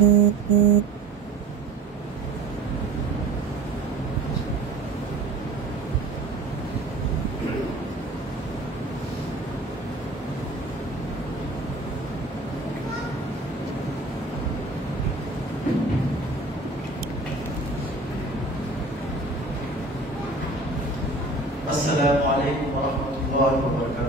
السلام علیکم ورحمۃ اللہ وبرکاتہ.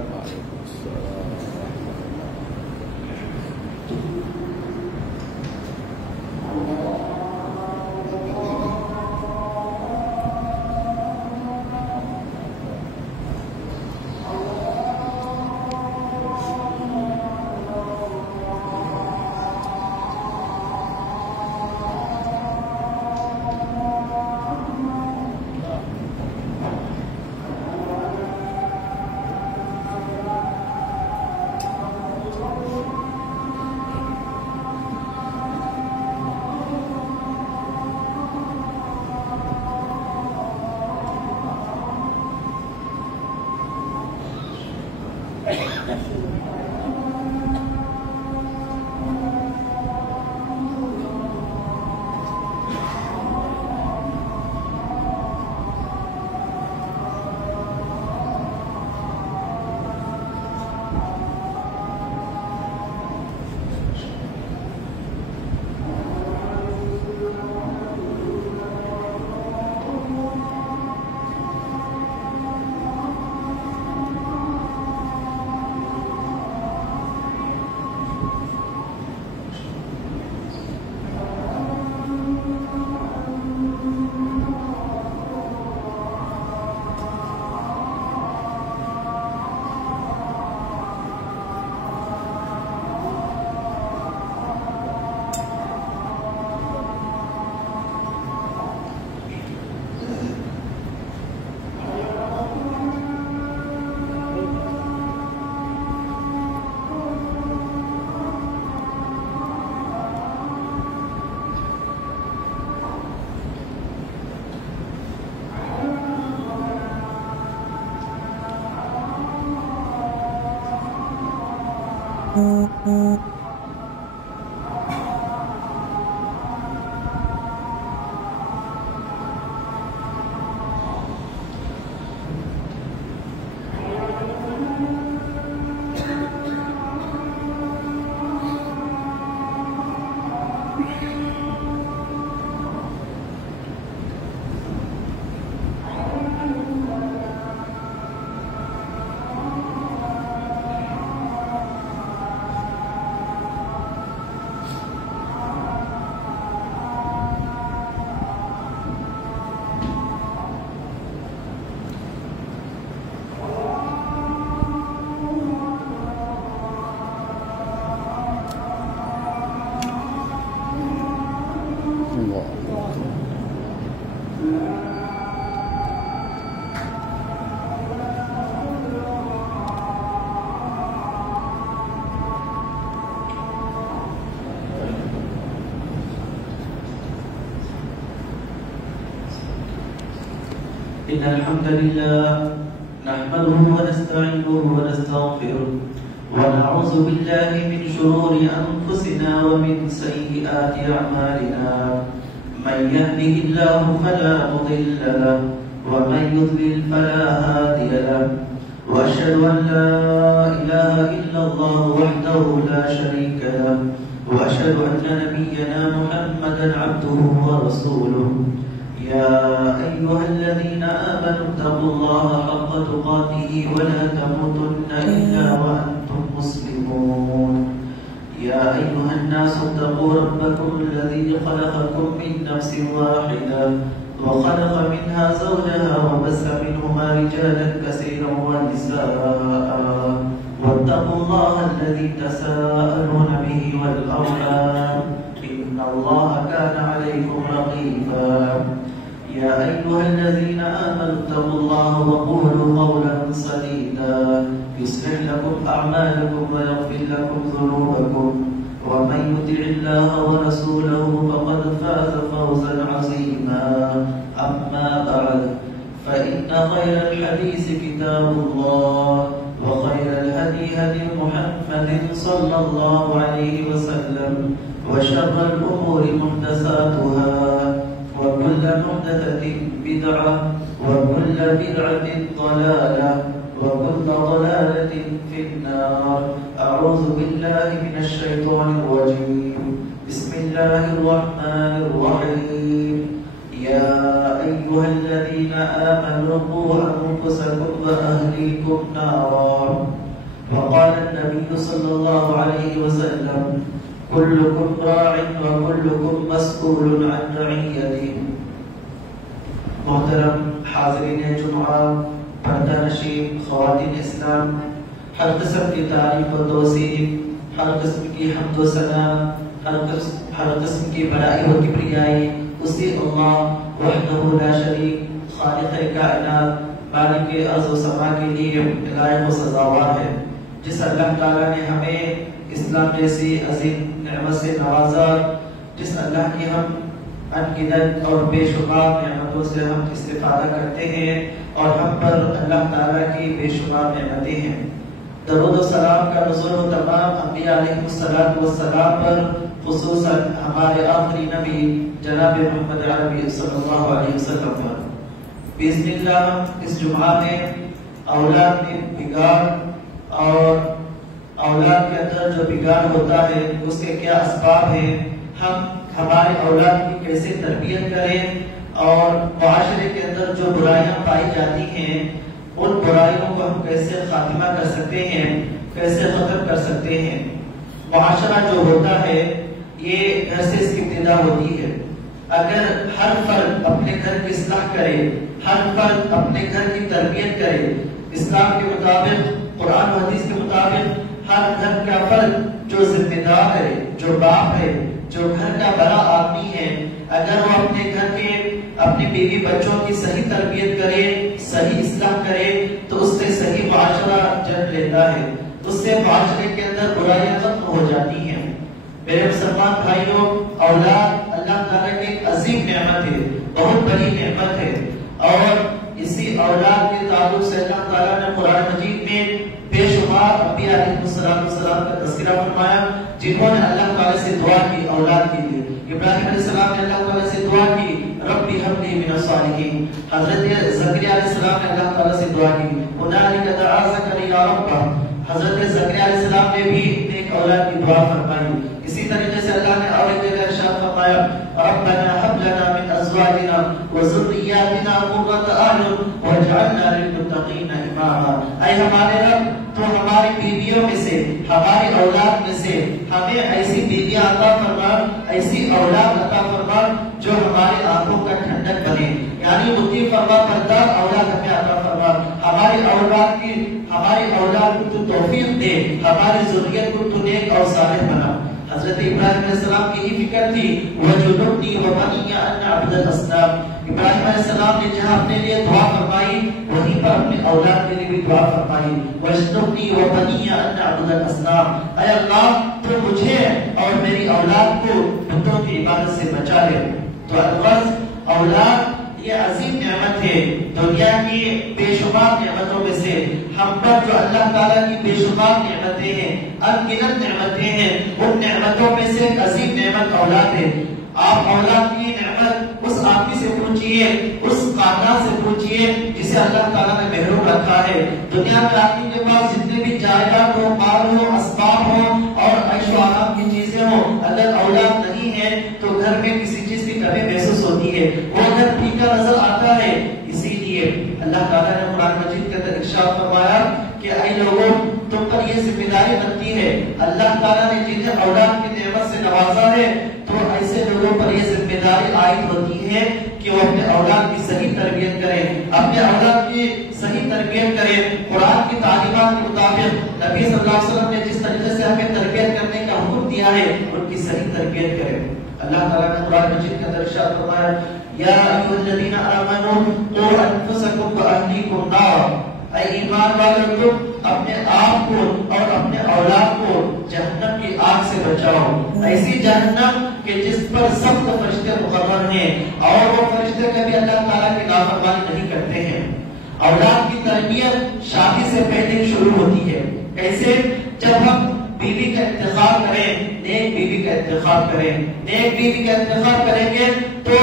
إن الحمد لله نحمده ونستعينه ونستغفره ونعوذ بالله من شرور أنفسنا ومن سيئات أعمالنا. من يهده الله فلا مضل له ومن يضلل فلا هادي له. وأشهد أن لا إله إلا الله وحده لا شريك له. وأشهد أن نبينا محمدا عبده ورسوله. يا أيها الذين آمنوا اتقوا الله حق تقاته ولا تموتن إلا وأنتم مسلمون. يا أيها الناس اتقوا ربكم الذي خلقكم من نفس واحدة وخلق منها زوجها وبث منهما رجالا كثيرا ونساء. واتقوا الله الذي تساءلون به والأرحام إن الله كان عليكم رقيبا. يا أيها الذين آمنوا اتقوا الله وقولوا قولا سديدا يصلح لكم أعمالكم ويغفر لكم ذنوبكم. ومن يطع الله ورسوله فقد فاز فوزا عظيما. أما بعد فإن خير الحديث كتاب الله وخير الهدي هدي محمد صلى الله عليه وسلم وشر الأمور محدثاتها وكل محدثة بدعة وكل بدعة ضلالة وكل ضلالة في النار. أعوذ بالله من الشيطان الرجيم. بسم الله الرحمن الرحيم. يا أيها الذين آمنوا قوا أنفسكم وأهليكم نارا. وقال النبي صلى الله عليه وسلم كلكم راع وكلكم مسؤول عن رعيته. محترم حاضرین جمعہ، پردہ نشین خواتین اسلام، ہر قسم کی تعریف و توصیف، ہر قسم کی حمد و ثنا، ہر قسم کی بڑائی و کبریائی اسی اللہ وحدہ لا شریک خالق کائنات مالک ارض و سما کے لیے لائق و سزاوار ہے، جس اللہ تعالیٰ نے ہمیں اسلام جیسی عظیم نعمت سے نوازا، جس اللہ کی ہم انگنت اور بے شمار نعمتوں سے ہم استفادہ کرتے ہیں اور ہم پر اللہ تعالیٰ کی بے شمار نعمتیں ہیں۔ درود و سلام کا نزول و تمام انبیاء علیہ السلام پر، خصوصاً ہمارے آخری نبی جناب محمد عربی صلی اللہ علیہ وسلم پر۔ بسم اللہ اس جمعہ میں اولاد میں بگاڑ اور اولاد کے اندر جو بگاڑ ہوتا ہے اس کے کیا اسباب ہیں، ہم ہمارے اولاد کی کیسے تربیت کریں اور معاشرے کے اندر جو برائیاں پائی جاتی ہیں ان برائیوں کو ہم کیسے خاتمہ کر سکتے ہیں، کیسے ختم کر سکتے ہیں۔ معاشرہ جو ہوتا ہے یہ گھر سے اس کی ابتدا ہوتی ہے۔ اگر ہر فرد اپنے گھر کی اصلاح کرے، ہر فرد اپنے گھر کی تربیت کرے اسلام کے مطابق، قرآن و حدیث کے مطابق، ہر گھر کا فرد جو ذمہ دار ہے، جو باپ ہے، جو گھر کا بڑا آدمی ہے، اگر وہ اپنے گھر کے اپنی بیوی بچوں کی صحیح تربیت کرے، صحیح اصلاح کرے تو اس سے صحیح معاشرہ جنم لیتا ہے، اس سے معاشرے کے اندر برائیاں ختم ہو جاتی ہیں۔ میرے مسلمان بھائیوں، اولاد اللہ تعالیٰ کی ایک عظیم نعمت ہے، بہت بڑی نعمت ہے، اور اسی اولاد کے تعلق سے اللہ تعالیٰ نے قرآن مجید میں بے شمار انبیاء علیہ السلام کا تذکرہ فرمایا جنہوں نے اللہ تعالیٰ سے دعا کی اولاد کے لیے۔ ابراہیم علیہ السلام نے اللہ تعالیٰ سے دعا کی ربی ہب لی من الصالحین۔ حضرت زکریا علیہ السلام نے اللہ تعالیٰ سے دعا کی ہنالک دعا زکریا ربہ۔ حضرت زکریا علیہ السلام نے بھی ایک اولاد کی دعا فرمائی۔ اسی طریقے سے اللہ نے اور ایک جگہ ارشاد فرمایا ربنا هب لنا من ازواجنا وذرياتنا قرة اعين واجعلنا للمتقين اماما۔ اے ہمارے رب، تو ہماری بیویوں میں سے، ہماری اولاد میں سے ہمیں ایسی بیویاں عطا فرما، ایسی اولاد عطا فرما جو ہماری آنکھوں کا ٹھنڈک بنے، یعنی مطیع فرما بردار اولاد ہمیں عطا فرما۔ ہماری اولاد کو تو توفیق دے، ہماری ذریت کو تو نیک اور صالح بنا۔ حضرت ابراہیم علیہ السلام کی ہی فکر تھی وَجُنُبْنِي وَبَنِيَّ أَن نَعْبُدَ الْأَصْنَامَ۔ ابراہیم علیہ السلام نے جہاں اپنے لیے دعا فرمائی وہیں پر اپنے اولاد کے لیے بھی دعا فرمائی وَجُنُبْنِي وَبَنِيَّ أَن نَعْبُدَ الْأَصْنَامَ۔ اے اللہ تو مجھے اور میری اولاد کو بتوں کی عبادت سے بچا لے۔ تو الغرض اولاد یہ عظیم نعمت ہے، دنیا کی بے شمار نعمتوں میں سے ہم پر جو اللہ تعالیٰ کی بے شمار نعمتیں ہیں، انگنت نعمتیں ہیں، ان نعمتوں میں سے ایک عظیم نعمت اولاد ہے۔ آپ اولاد کی نعمت اس آدمی سے پوچھئے، اس خاندان سے پوچھئے جسے اللہ تعالیٰ نے محروم رکھا ہے۔ دنیا میں آدمی کے پاس جتنے بھی جائیداد ہو، مال ہو، اسباب ہو اور عیش و آرام کی چیزیں ہوں، اگر اولاد نہیں ہے تو گھر میں کسی چیز کی کمی محسوس ہوتی ہے، وہ گھر پھیکا نظر آتا ہے۔ اسی لیے اللہ تعالیٰ نے قرآن مجید کے اندر ارشاد فرمایا کہ اے لوگوں، تم پر یہ ذمہ داری بنتی ہے، اللہ تعالیٰ نے جنہیں اولاد کی نعمت سے نوازا ہے تو ایسے لوگوں پر یہ ذمہ داری عائد ہوتی ہے کہ وہ اپنے اولاد کی صحیح تربیت کریں، اپنے اولاد کی صحیح تربیت کریں، قرآن کی تعلیمات کے مطابق نبی صلی اللہ علیہ وسلم نے جس طریقے سے ہمیں تربیت کرنے کا حکم دیا ہے ان کی صحیح تربیت کریں۔ اللہ تعالیٰ نے قرآن مجید کے اندر ارشاد فرمایا یا ایھا الذین آمنوا قوا انفسکم واہلیکم نارا۔ اے ایمان والو، تم اپنے آپ کو اور اپنے اولاد کو جہنم کی آگ سے بچاؤ، ایسی جہنم کہ جس پر سخت فرشتے مقرر ہیں اور وہ فرشتے کبھی اللہ تعالیٰ کی نافرمانی نہیں کرتے ہیں۔ اولاد کی تربیت شادی سے پہلے شروع ہوتی ہے۔ کیسے؟ جب ہم بیوی کا انتخاب کریں، نیک بیوی کا انتخاب کریں. نیک بیوی کا انتخاب کریں گے تو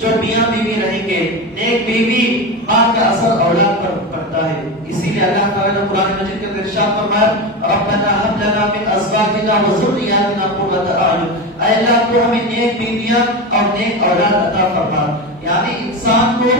جو میاں بیوی رہیں گے. نیک بیوی ماں کا اثر اولاد پر پڑتا ہے. اسی لیے اللہ تعالیٰ نے قرآن مجید کے اندر ارشاد فرمایا ربنا هب لنا من ازواجنا وذرياتنا قرة اعین، اے اللہ تو ہمیں نیک بیویاں اور نیک اولاد عطا فرما. یعنی انسان کو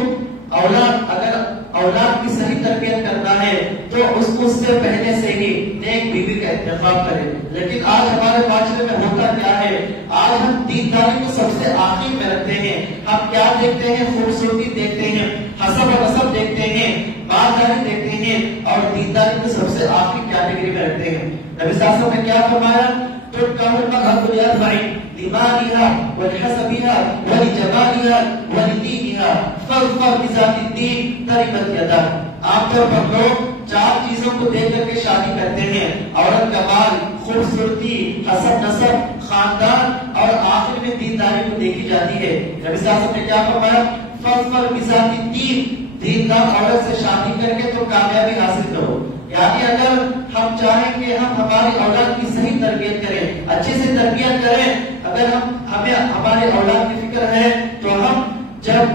اولاد، اگر اولاد کی صحیح تربیت کرنا ہے تو اس کو اس سے پہلے سے ہی نیک بیوی کا انتخاب کرے. لیکن آج ہمارے معاشرے میں ہوتا کیا ہے، آج ہم دینداری کو سب سے آخر میں رکھتے ہیں. ہم کیا دیکھتے ہیں؟ خوبصورتی دیکھتے ہیں، حسب و نسب دیکھتے ہیں، مالداری دیکھتے ہیں، اور دینداری کو سب سے آخری کیٹیگری میں رکھتے ہیں. نبی صلی اللہ علیہ وسلم نے کیا فرمایا؟ تُرْكَحُ الْمَرْأَةُ لِأَرْبَعٍ لمالها ولحسبها ولجمالها ولدينها فاظفر بذات الدين تربت يداك. عام طور پر لوگ چار چیزوں کو دیکھ کر کے شادی کرتے ہیں: عورت کا مال، خوبصورتی، حسب نسب، خاندان، اور آخر میں دینداری کو دیکھی جاتی ہے. نبی صلی اللہ علیہ وسلم نے کیا فرمایا؟ فاظفر بذات الدين، دیندار عورت سے شادی کر کے تو کامیابی حاصل کرو. یعنی اگر ہم چاہیں کہ ہم ہماری اولاد کی صحیح تربیت کریں، اچھے سے تربیت کریں، اگر ہمیں ہمارے اولاد کی فکر ہے تو ہم جب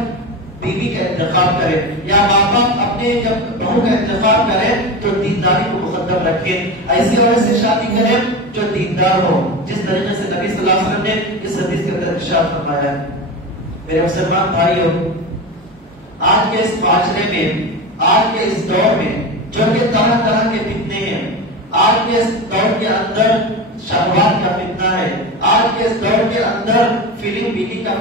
بیوی کا انتخاب کریں یا ماں باپ اپنے جب بہو کا انتخاب کریں تو دینداری کو مقدم رکھیں. ایسی عورت سے شادی کریں جو دیندار ہو، جس طریقے سے نبی صلی اللہ علیہ وسلم نے اس حدیث کے اندر ارشاد فرمایا. میرے مسلمان بھائیوں، آج کے اس معاشرے میں، آج کے اس دور میں جو کہ طرح طرح کے فتنے ہیں، آج کے اس دور کے اندر شہوات کا فتنہ ہے، آج کے اس دور کے اندر فلم بینی کا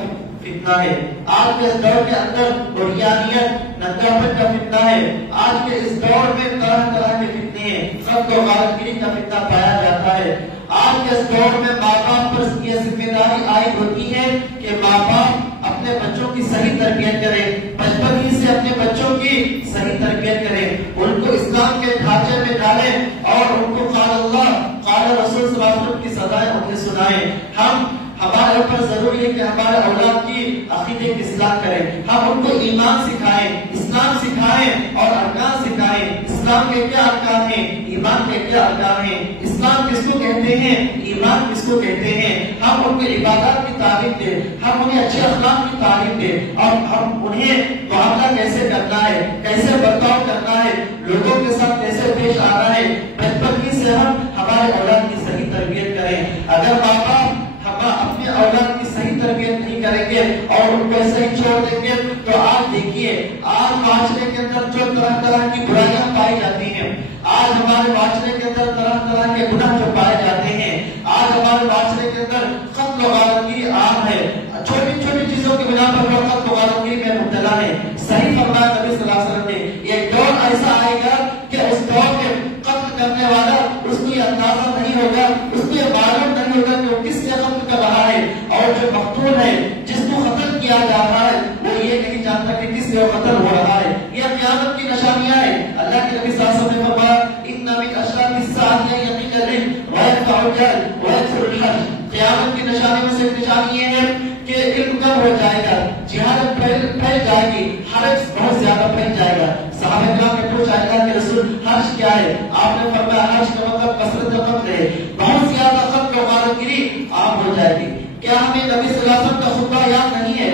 فتنہ ہے، آج کے اس دور کے اندر عریانیت، ننگاپن کا فتنہ ہے، آج کے اس دور میں طرح طرح کے فتنے ہیں، قتل و غارت گیری کا فتنہ پایا جاتا ہے. آج کے اس دور میں ماں باپ پر یہ ذمہ داری عائد ہوتی ہے کہ ماں باپ اپنے بچوں کی صحیح تربیت کریں، بچپن ہی سے اپنے بچوں کی صحیح تربیت کریں، ان کو اسلام کے ڈھانچے میں ڈالیں اور ان کو قال اللہ قال رسول صلی اللہ علیہ وسلم کی سزائیں انہیں سنائیں. ہمارے اوپر ضروری ہے کہ ہمارے اولاد کی عقیدے کی اصلاح کریں، ہم ان کو ایمان سکھائیں، اسلام سکھائیں اور ارکان سکھائیں. اسلام کے کیا ارکان ہیں، ایمان کے کیا ارکان ہیں، اسلام کس کو کہتے ہیں، ایمان کس کو کہتے ہیں. ہم ان کو عبادات کی تعلیم دیں، ہم انہیں اچھے اخلاق کی تعلیم دیں، اور ہم انہیں معاملہ کیسے کرنا ہے، کیسے برتاؤ کرنا ہے، لوگوں کے ساتھ کیسے پیش آنا ہے. بچپن ہی سے ہم ہمارے اولاد کی صحیح تربیت کریں. اگر ماں باپ اپنے اولاد کی صحیح تربیت نہیں کریں گے اور ان کو ایسے ہی چھوڑ دیں گے تو آج دیکھیے، آج معاشرے کے اندر جو طرح طرح کی برائیاں پائی جاتی ہیں، آج ہمارے معاشرے کے اندر طرح طرح کے گناہ جو پائے جاتے ہیں، آج ہمارے معاشرے کے اندر قتل و غارت گیری عام ہے. چھوٹی چھوٹی چیزوں کی بنا پر لوگ قتل و غارت گیری میں مبتلا ہے. صحیح فرمایا نبی صلی اللہ علیہ وسلم نے، یہ دور ایسا آئے گا کہ اس دور میں قتل کرنے والا اس کو یہ اندازہ نہیں ہوگا، اس کو یہ معلوم نہیں ہوگا کہ وہ کس سے قتل کر رہا ہے، اور جو مقتول ہے، جس کو قتل کیا جا رہا ہے، وہ یہ نہیں جانتا کہ کس سے قتل ہو رہا ہے. یہ قیامت کی نشانیاں ہیں. اللہ کے نبی صلی اللہ علیہ وسلم نے فرمایا ان من اشراط الساعة یقین العلم ويرفع الجهل ويكثر الحرج. قیامت کی نشانی میں سے ایک نشانی یہ ہے کہ علم کم ہو جائے گا، جہالت پھیل جائے گی، حرج بہت زیادہ پھیل جائے گا. صحابہ کرام نے پوچھا اللہ کے رسول حرج کیا ہے؟ آپ نے فرمایا حرج کا مطلب کثرت قتل ہے، بہت زیادہ قتل و غارت گیری عام ہو جائے گی. کیا ہمیں نبی صلی اللہ علیہ وسلم کا خطبہ یاد نہیں ہے؟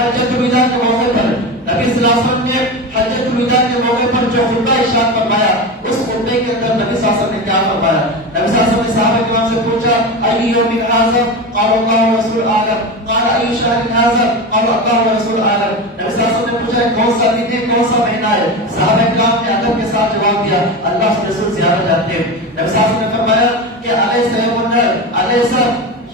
حجۃ الوداع کے موقع پر نبی صلی اللہ علیہ وسلم نے حجۃ الوداع کے موقع پر جو خطبہ ارشاد فرمایا، اس خطبے کے اندر نبی صلی اللہ علیہ وسلم نے کیا فرمایا؟ نبی صلی اللہ علیہ وسلم نے صحابہ کرام سے پوچھا ای یوم ھذا؟ قال اللہ ورسول اعلم. قال ای شهر ھذا؟ قال اللہ ورسول اعلم. نبی صلی اللہ علیہ وسلم نے پوچھا کون سا دن ہے، کون سا مہینہ ہے؟ صحابہ کرام نے ادب کے ساتھ جواب دیا اللہ کے رسول زیادہ جانتے ہیں. نبی صلی اللہ علیہ وسلم نے فرمایا کہ الیس یوم النحر، الیس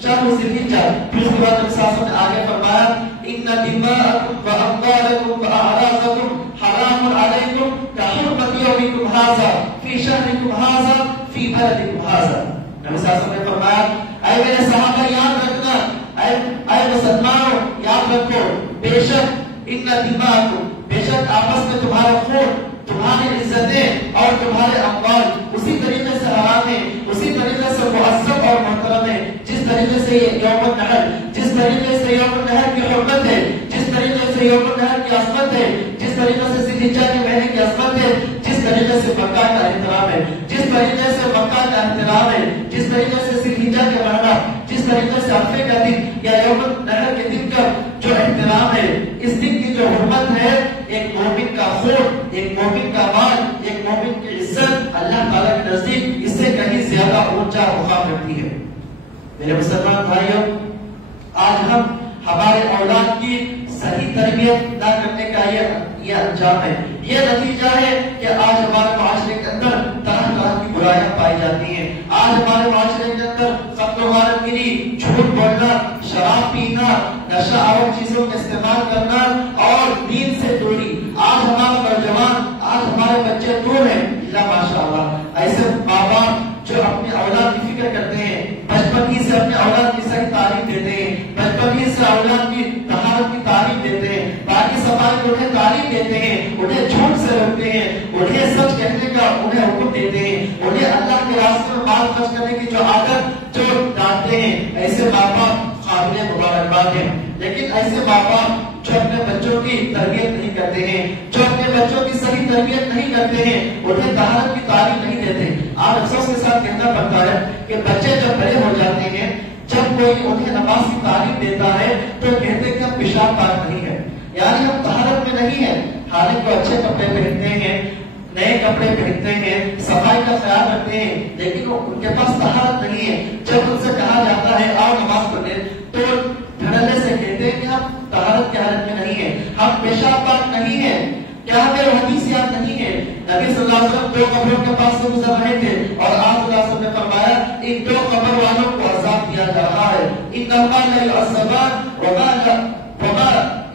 شهر ذی الحجہ. پھر اس کے بعد نبی صلی اللہ علیہ وسلم نے آگے فرمایا ان دماءکم واموالکم واعراضکم حرام علیکم کحرمۃ یومکم ھذا فی شہرکم ھذا فی بلدکم ھذا. نبی صلی اللہ علیہ وسلم نے فرمایا اے میرے صحابہ یاد رکھنا، اے مسلمانوں یاد رکھو، بے شک ان دماءکم، بے شک آپس میں تمہارا خون، تمہاری عزتیں اور تمہارے اموال اسی طریقے سے حرام ہے، اسی طریقے سے معذب اور محترم ہے جس طریقے سے یوم النحر، جس طریقے سے یوم النحر کی حرمت ہے، جس طریقے سے یوم النحر کی عظمت ہے، جس طریقے سے ذی الحجہ کے مہینے کی عظمت ہے، جس طریقے سے مکہ کا احترام ہے، جس طریقے سے مکہ کا احترام ہے، جس طریقے سے ذی الحجہ کے مہینہ، جس طریقے سے عرفے کا دن یا یوم النحر کے دن کا جو احترام ہے، اس دن کی جو حرمت ہے، ایک مومن کا خون، ایک مومن کا مال، ایک مومن کی عزت اللہ تعالیٰ کے نزدیک اس سے کہیں زیادہ اونچا مقام رکھتی ہے۔ میرے مسلمان بھائیوں، آج ہم ہمارے اولاد کی صحیح تربیت نہ کرنے کا یہ انجام ہے، یہ نتیجہ ہے کہ آج ہمارے معاشرے کے اندر طرح طرح کی برائیاں پائی جاتی ہیں۔ آج ہمارے معاشرے کے اندر قتل و غارت گیری، جھوٹ بولنا، شراب پینا، نشہ آور چیزوں کا استعمال کرنا اور دین سے دوری۔ آج ہمارے نوجوان، آج ہمارے بچے دور ہیں، اللہ ماشاء اللہ۔ ایسے ماں باپ جو اپنے اولاد کی فکر کرتے ہیں، بچپن ہی سے اپنے اولاد کی صحیح تعلیم دیتے ہیں، بچپن ہی سے اولاد کی طہارت کی تعلیم دیتے ہیں، باقی صفائی کو انہیں تعلیم دیتے ہیں، انہیں جھوٹ سے روکتے ہیں، انہیں سچ کہنے کا انہیں حکم دیتے ہیں، انہیں اللہ کے راستے میں مال خرچ کرنے کی جو عادت جو ڈالتے ہیں، ایسے ماں باپ قابل مبارکباد ہیں۔ لیکن ایسے ماں باپ جو اپنے بچوں کی تربیت نہیں کرتے ہیں، جو اپنے بچوں کی صحیح تربیت نہیں کرتے ہیں، انہیں طہارت کی تعلیم نہیں دیتے۔ آج افسوس کے ساتھ کہنا پڑتا ہے کہ بچے جب بڑے ہو جاتے ہیں، جب کوئی انہیں نماز کی تعلیم دیتا ہے تو کہتے ہیں کہ ہم پیشاب پاک نہیں ہے، یعنی ہم طہارت میں نہیں ہیں۔ حالانکہ وہ اچھے کپڑے پہنتے ہیں، نئے کپڑے پہنتے ہیں، صفائی کا خیال رکھتے ہیں، لیکن ان کے پاس طہارت نہیں ہے۔ جب ان سے کہا جاتا ہے آؤ نماز پڑھنے، تو دھڑلے سے کہتے ہیں کہ ہم طہارت کی حالت میں نہیں ہیں، ہم پیشاب پاک نہیں ہیں۔ کیا ہمیں حدیث یاد نہیں ہے؟ نبی صلی اللہ علیہ وسلم دو قبروں کے پاس سے گزر رہے تھے اور آپ صلی اللہ علیہ وسلم نے فرمایا ان دو قبر والوں کو عذاب دیا جا رہا ہے، انما لا يعذبان وما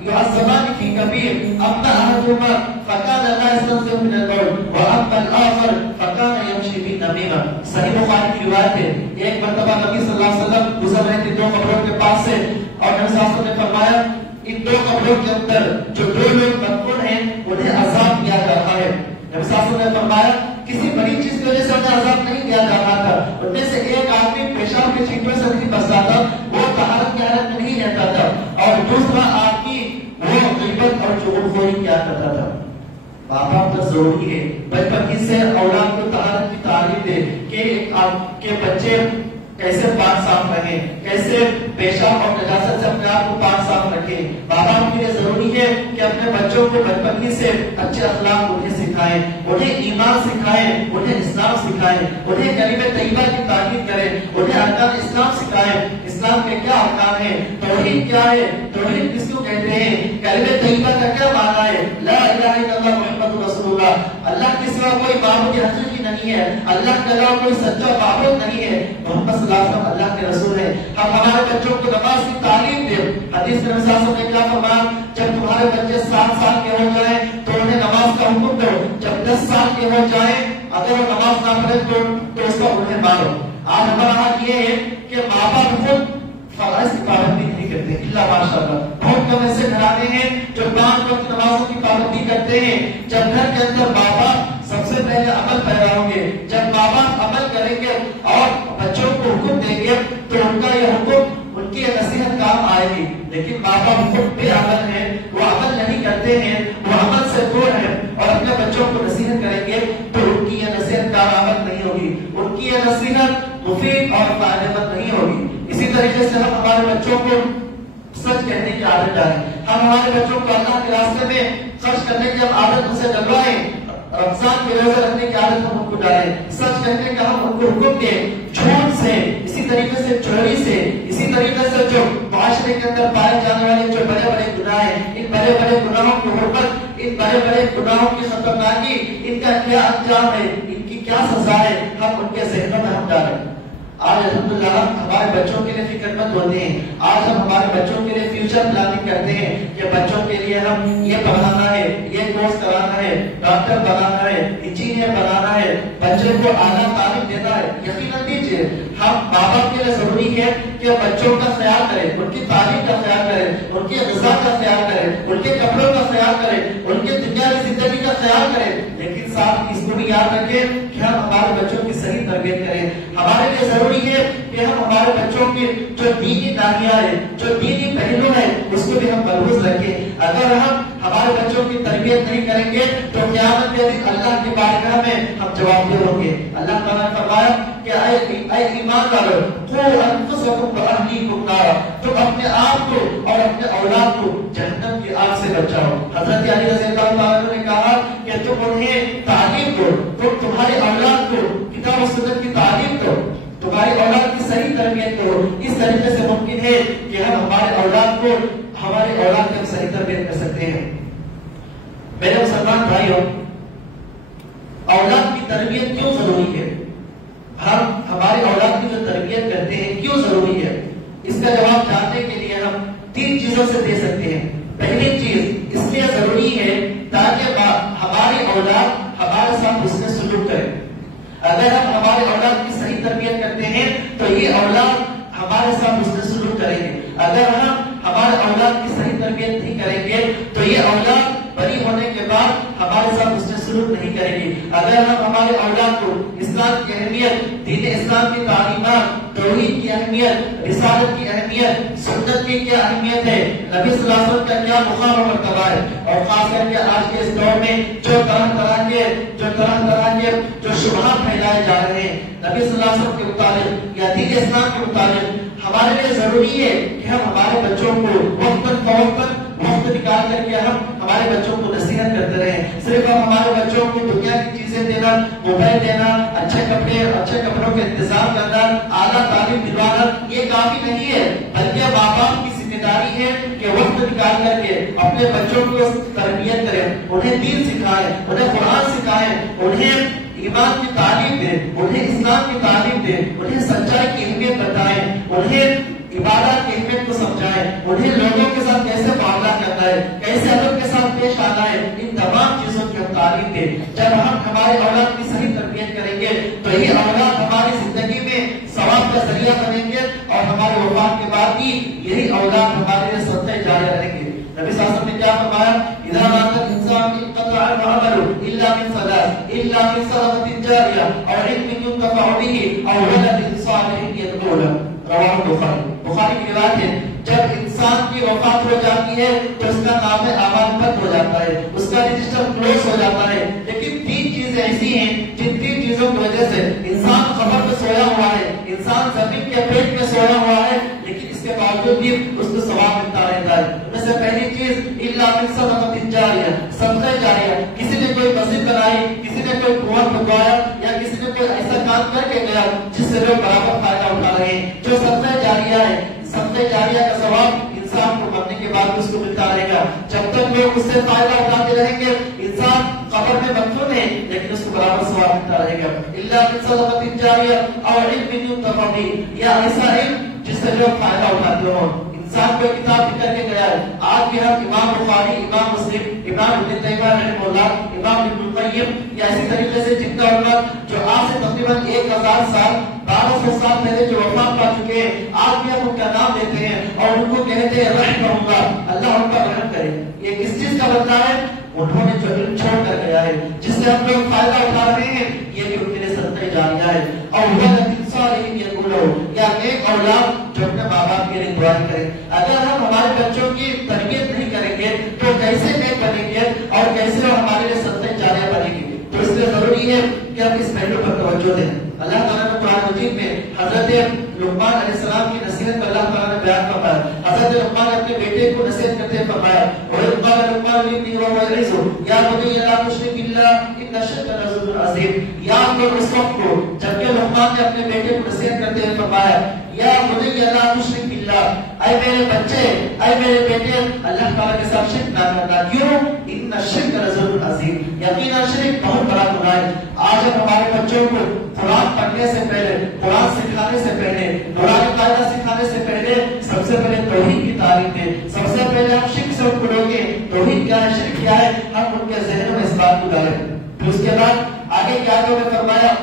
يعذبان في كبير، اما احدهما فكان لا يستنزه من البول واما الاخر فكان يمشي بالنميمه۔ صحیح بخاری کی روایت ہے، ایک مرتبہ نبی صلی اللہ علیہ وسلم گزر رہے تھے دو قبروں کے پاس سے اور نبی صلی اللہ علیہ وسلم نے فرمایا ان دو قبروں کے اندر جو دو لوگ مدفون ہیں انہیں عذاب دیا جا رہا ہے۔ نبی صلی اللہ علیہ وسلم نے فرمایا کسی بڑی چیز کی وجہ سے انہیں عذاب نہیں دیا جا رہا تھا، ان میں سے ایک آدمی پیشاب کے چھینٹوں سے نہیں بچتا تھا، وہ طہارت کی حالت میں نہیں رہتا تھا، اور دوسرا آدمی وہ غیبت اور چغلخوری کیا کرتا تھا۔ باپ تو ضروری ہے بچپن ہی سے اولاد کو طہارت کی تعلیم دے کہ بچے کیسے پاک صاف رہیں، کیسے پیشاب اور نجاست سے اپنے آپ کو پاک صاف رکھیں۔ باپ کے لیے ضروری ہے کہ اپنے بچوں کو بچپن ہی سے اچھے اخلاق انہیں سکھائیں، انہیں ایمان سکھائیں، انہیں اسلام سکھائیں، انہیں کلمہ طیبہ کی تاکید کریں، انہیں ارکان اسلام سکھائیں۔ اسلام کے کیا ارکان ہیں، توحید کیا ہے، توحید کس کو کہتے ہیں، کلمہ طیبہ کا کیا معنی ہے، لا الہ الا اللہ محمد رسول اللہ، اللہ کے سوا کوئی معبود حقیقی نہیں ہے، اللہ کے علاوہ کوئی سچا معبود نہیں ہے، محمد صلی اللہ علیہ وسلم اللہ کے رسول ہے۔ ہم ہمارے بچوں کو نماز کی تعلیم دیں۔ حدیث میں رسول اللہ نے کیا فرمایا، جب تمہارے بچے 7 سال کے ہو جائیں تو انہیں نماز کا حکم دو، جب 10 سال کے ہو جائیں اگر وہ نماز نہ پڑھے تو اس کو انہیں مارو۔ آج ہمارا حال یہ ہے کہ ماں باپ خود فرائض کی پابندی نہیں کرتے، اللہ ماشاء اللہ بہت کم ایسے گھرانے ہیں جو 5 وقت نمازوں کی پابندی کرتے ہیں۔ جب گھر کے اندر ماں باپ سب سے پہلے عمل پیدا ہوں گے، جب ماں باپ عمل کریں گے اور بچوں کو حکم دیں گے تو ان کا یہ حکم، ان کی نصیحت کام آئے گی۔ لیکن ماں باپ خود بے عمل ہیں، وہ عمل نہیں کرتے ہیں، وہ عمل سے دور ہیں اور اپنے بچوں کو نصیحت کریں گے تو ان کی یہ نصیحت کارآمد نہیں ہوگی، ان کی یہ نصیحت مفید اور فائدہ مند نہیں ہوگی۔ اسی طریقے سے ہم ہمارے بچوں کو سچ کہنے کی عادت ڈالیں، ہم ہمارے بچوں کو اللہ کے راستے میں خرچ کرنے کی عادت ان سے ڈلوائیں، رمضان کے روزے رکھنے کی عادت ہم ان کو ڈالیں، سچ کہنے کا ہم ان کو حکم دیں، جھوٹ سے، اسی طریقے سے چوری سے، اسی طریقے سے جو معاشرے کے اندر پائے جانے والے جو بڑے بڑے گناہ ہیں، ان بڑے بڑے گناہوں کی حرمت، ان بڑے بڑے گناہوں کی خطرناکی، ان کا کیا انجام ہے، ان کی کیا سزا ہے، ہم ان کے ذہنوں میں ہم ڈالیں۔ آج الحمدللہ ہمارے بچوں کے لیے فکر مند ہوتے ہیں، آج ہم ہمارے بچوں کے لیے فیوچر پلاننگ کرتے ہیں کہ بچوں کے لیے ہم یہ پڑھانا ہے، یہ کورس کرانا ہے، ڈاکٹر بنانا ہے، انجینئر بنانا ہے، بچے کو اعلیٰ تعلیم دینا ہے۔ یقیناً دیجیے ہم ماں باپ کے لیے ضروری ہے کہ بچوں کا خیال کریں، ان کی تعلیم کا خیال کریں، ان کی غذا کا خیال کریں، ان کے کپڑوں کا خیال کریں، ان کے دنیاوی زندگی کا خیال کریں، لیکن ساتھ اس کو بھی یاد رکھیں کہ ہم ہمارے بچوں کی صحیح تربیت کریں۔ ہمارے لیے ضروری ہے کہ ہم ہمارے بچوں کے جو دینی ناحیہ ہے، جو دینی پہلو ہے، اس کو بھی ہم ملحوظ رکھیں. اگر ہم ہمارے بچوں کی تربیت نہیں کریں گے تو قیامت کے دن اللہ کی بارگاہ میں ہم جواب دہ ہوں گے. اللہ تعالیٰ نے فرمایا کہ اے ایمان والو قوا انفسکم واہلیکم نارا، تم اپنے آپ کو اور اپنے اولاد کو جہنم کی آگ سے بچاؤ. حضرت علی رضی اللہ عنہ نے کہا کہ تم انہیں تعلیم دو، تم تمہارے اولاد کو کتاب و سنت کی تعلیم دو، تمہاری اولاد کی صحیح تربیت کرو. اس طریقے سے ممکن ہے کہ ہم ہمارے اولاد کو ہم صحیح تربیت کر سکتے ہیں. میرے مسلمان بھائیوں، اولاد کی تربیت کیوں ضروری ہے؟ ہم ہمارے اولاد کی جو تربیت کرتے ہیں کیوں ضروری ہے؟ اس کا جواب جاننے کے لیے ہم 3 چیزوں سے دے سکتے ہیں. پہلی چیز اس لیے ضروری ہے تاکہ ہماری اولاد ہمارے ساتھ حسن سلوک کرے. اگر ہم ہمارے اولاد کی صحیح تربیت کرتے ہیں تو یہ اولاد ہمارے ساتھ حسن سلوک کریں گے. اگر ہم ہمارے اولاد کی صحیح تربیت نہیں کریں گے تو یہ اولاد بڑی ہونے کے بعد ہمارے ساتھ حسن سلوک نہیں کرے گی. اگر ہم ہمارے اولاد کو اسلام کی اہمیت، دین اسلام کی تعلیمات، توحید کی اہمیت، رسالت کی اہمیت، سنت کی کیا اہمیت ہے، نبی صلی اللہ علیہ وسلم کا کیا مقام و مرتبہ ہے، اور خاص کر کے آج کے اس دور میں جو طرح طرح کے جو شبہات پھیلائے جا رہے ہیں نبی صلی اللہ علیہ وسلم کے متعلق یا دین اسلام کے متعلق، ہمارے لیے ضروری ہے کہ ہم ہمارے بچوں کو وقت نکال کر کے ہم ہمارے بچوں کو نصیحت کرتے رہیں. صرف ہم ہمارے بچوں کو دنیا کی چیزیں دینا، موبائل دینا، اچھے کپڑوں کے انتظام کرنا، اعلیٰ تعلیم دلوانا یہ کافی نہیں ہے، بلکہ ماں باپ کی ذمہ داری ہے کہ وقت نکال کر کے اپنے بچوں کو تربیت کریں، انہیں دین سکھائیں، انہیں قرآن سکھائیں، انہیں ایمان کی تعلیم دیں، انہیں اسلام کی تعلیم دیں، انہیں سچائی کی اہمیت بتائیں، انہیں عبادت کی اہمیت کو سمجھائیں، انہیں لوگوں کے ساتھ کیسے معاملہ کرنا ہے، کیسے ادب کے ساتھ پیش آنا ہے. ان تمام چیزوں کی ہم تعلیم دیں. جب ہم ہمارے اولاد کی صحیح تربیت کریں گے تو یہ اولاد ہماری زندگی میں ثواب کا ذریعہ بنیں گے، اور ہمارے وفات کے بعد بھی یہی اولاد ہمارے لیے صدقہ جاریہ رہیں گے. نبی صلی اللہ علیہ وسلم نے کیا فرمایا؟ اذا مات الانسان انقطع عنه عمله الا من ثلاث، الا من صدقة جاریہ او علم ينتفع به او ولد صالح يدعو له. رواہ بخاری کی روایت ہے. جب انسان کی وفات ہو جاتی ہے تو اس کا نام اعمال بند ہو جاتا ہے، اس کا رجسٹر کلوز ہو جاتا ہے. لیکن 3 چیزیں ایسی ہیں جن 3 چیزوں کی وجہ سے انسان قبر میں سویا ہوا ہے، انسان زمین کے پیٹ میں سویا ہوا ہے، لیکن اس کے باوجود بھی اس کو ثواب ملتا رہتا ہے. ان میں سے پہلی چیز الا من صدقۃ جاریہ، صدقہ جاریہ. کسی نے کوئی مسجد بنائی، کسی نے کوئی کنواں کھدوایا، یا کسی نے کوئی ایسا کام کر کے گیا جس سے لوگ برابر فائدہ اٹھا رہے ہیں. جو صدقہ جاریہ ہے، صدقہ جاریہ کا ثواب انسان کو مرنے کے بعد اس کو ملتا رہے گا. جب تک لوگ اس سے فائدہ اٹھاتے رہیں گے انسان قبر میں مدفون ہے، لیکن اس کو برابر ثواب ملتا رہے گا. الا من صدقۃ جاریہ او علم ينتفع به، یا ایسا علم جس سے لوگ فائدہ اٹھاتے ہوں. انسان کو کتاب لکھ کر کے گیا ہے. آج بھی ہم امام بخاری، امام مسلم، امام ابن تیمیہ رحمہ اللہ، امام ابن القیم یا اسی طریقے سے جن کا علماء جو آج سے تقریباً 1000 سال 1200 سال پہلے جو وفات پا چکے ہیں، آج بھی ہم ان کا نام لیتے ہیں اور ان کو کہتے ہیں رحمہ اللہ، اللہ ان کا رحم کرے. یہ کس چیز کا بدلہ ہے؟ انہوں نے جو علم چھوڑ کر گیا ہے جس سے ہم لوگ فائدہ اٹھا رہے ہیں، یہ بھی ان کے لیے صدقہ جاریہ ہے. اور ولد صالح يدعو له، یا نیک اولاد جو اپنے ماں باپ کے لیے دعا کریں. اگر ہم ہمارے بچوں کی تربیت نہیں کریں گے تو کیسے نیک بنیں گے اور کیسے وہ ہمارے لیے صدقہ جاریہ بنیں گے؟ تو اس لیے ضروری ہے کہ ہم اس پہلو پر توجہ دیں. اللہ تعالیٰ نے قرآن مجید میں حضرت لقمان علیہ السلام کی نصیحت کو اللہ تعالیٰ نے بیان فرمایا. حضرت لقمان اپنے بیٹے کو نصیحت کرتے ہوئے فرمایا وَإِذْ قَالَ لُقْمَانُ لِابْنِهِ وَهُوَ يَعِظُهُ يَا بُنَيَّ لَا تُشْرِكْ بِاللَّهِ إِنَّ الشِّرْكَ لَظُلْمٌ عَظِيمٌ. یاد کرو اس وقت کو جبکہ لقمان نے اپنے بیٹے کو نصیحت کرتے ہوئے فرمایا یا بنی لا تشرک باللہ، اے میرے بچے، اے میرے بیٹے، اللہ تعالیٰ کے ساتھ شرک نہ کرنا. کیوں؟ ان الشرک لظلم عظیم، یقینا شرک بہت بڑا گناہ ہے. آج ہم ہمارے بچوں کو قرآن پڑھنے سے پہلے، قرآن سکھانے سے پہلے، قرآن قاعدہ سکھانے سے پہلے سب سے پہلے توحید کی تعلیم دیں. سب سے پہلے ہم شرک سے ان کو روکیں. توحید کیا ہے، شرک کیا ہے، ہم ان کے ذہنوں میں اس بات کو ڈالیں. پھر اس کے بعد آگے کیا میں فرمایا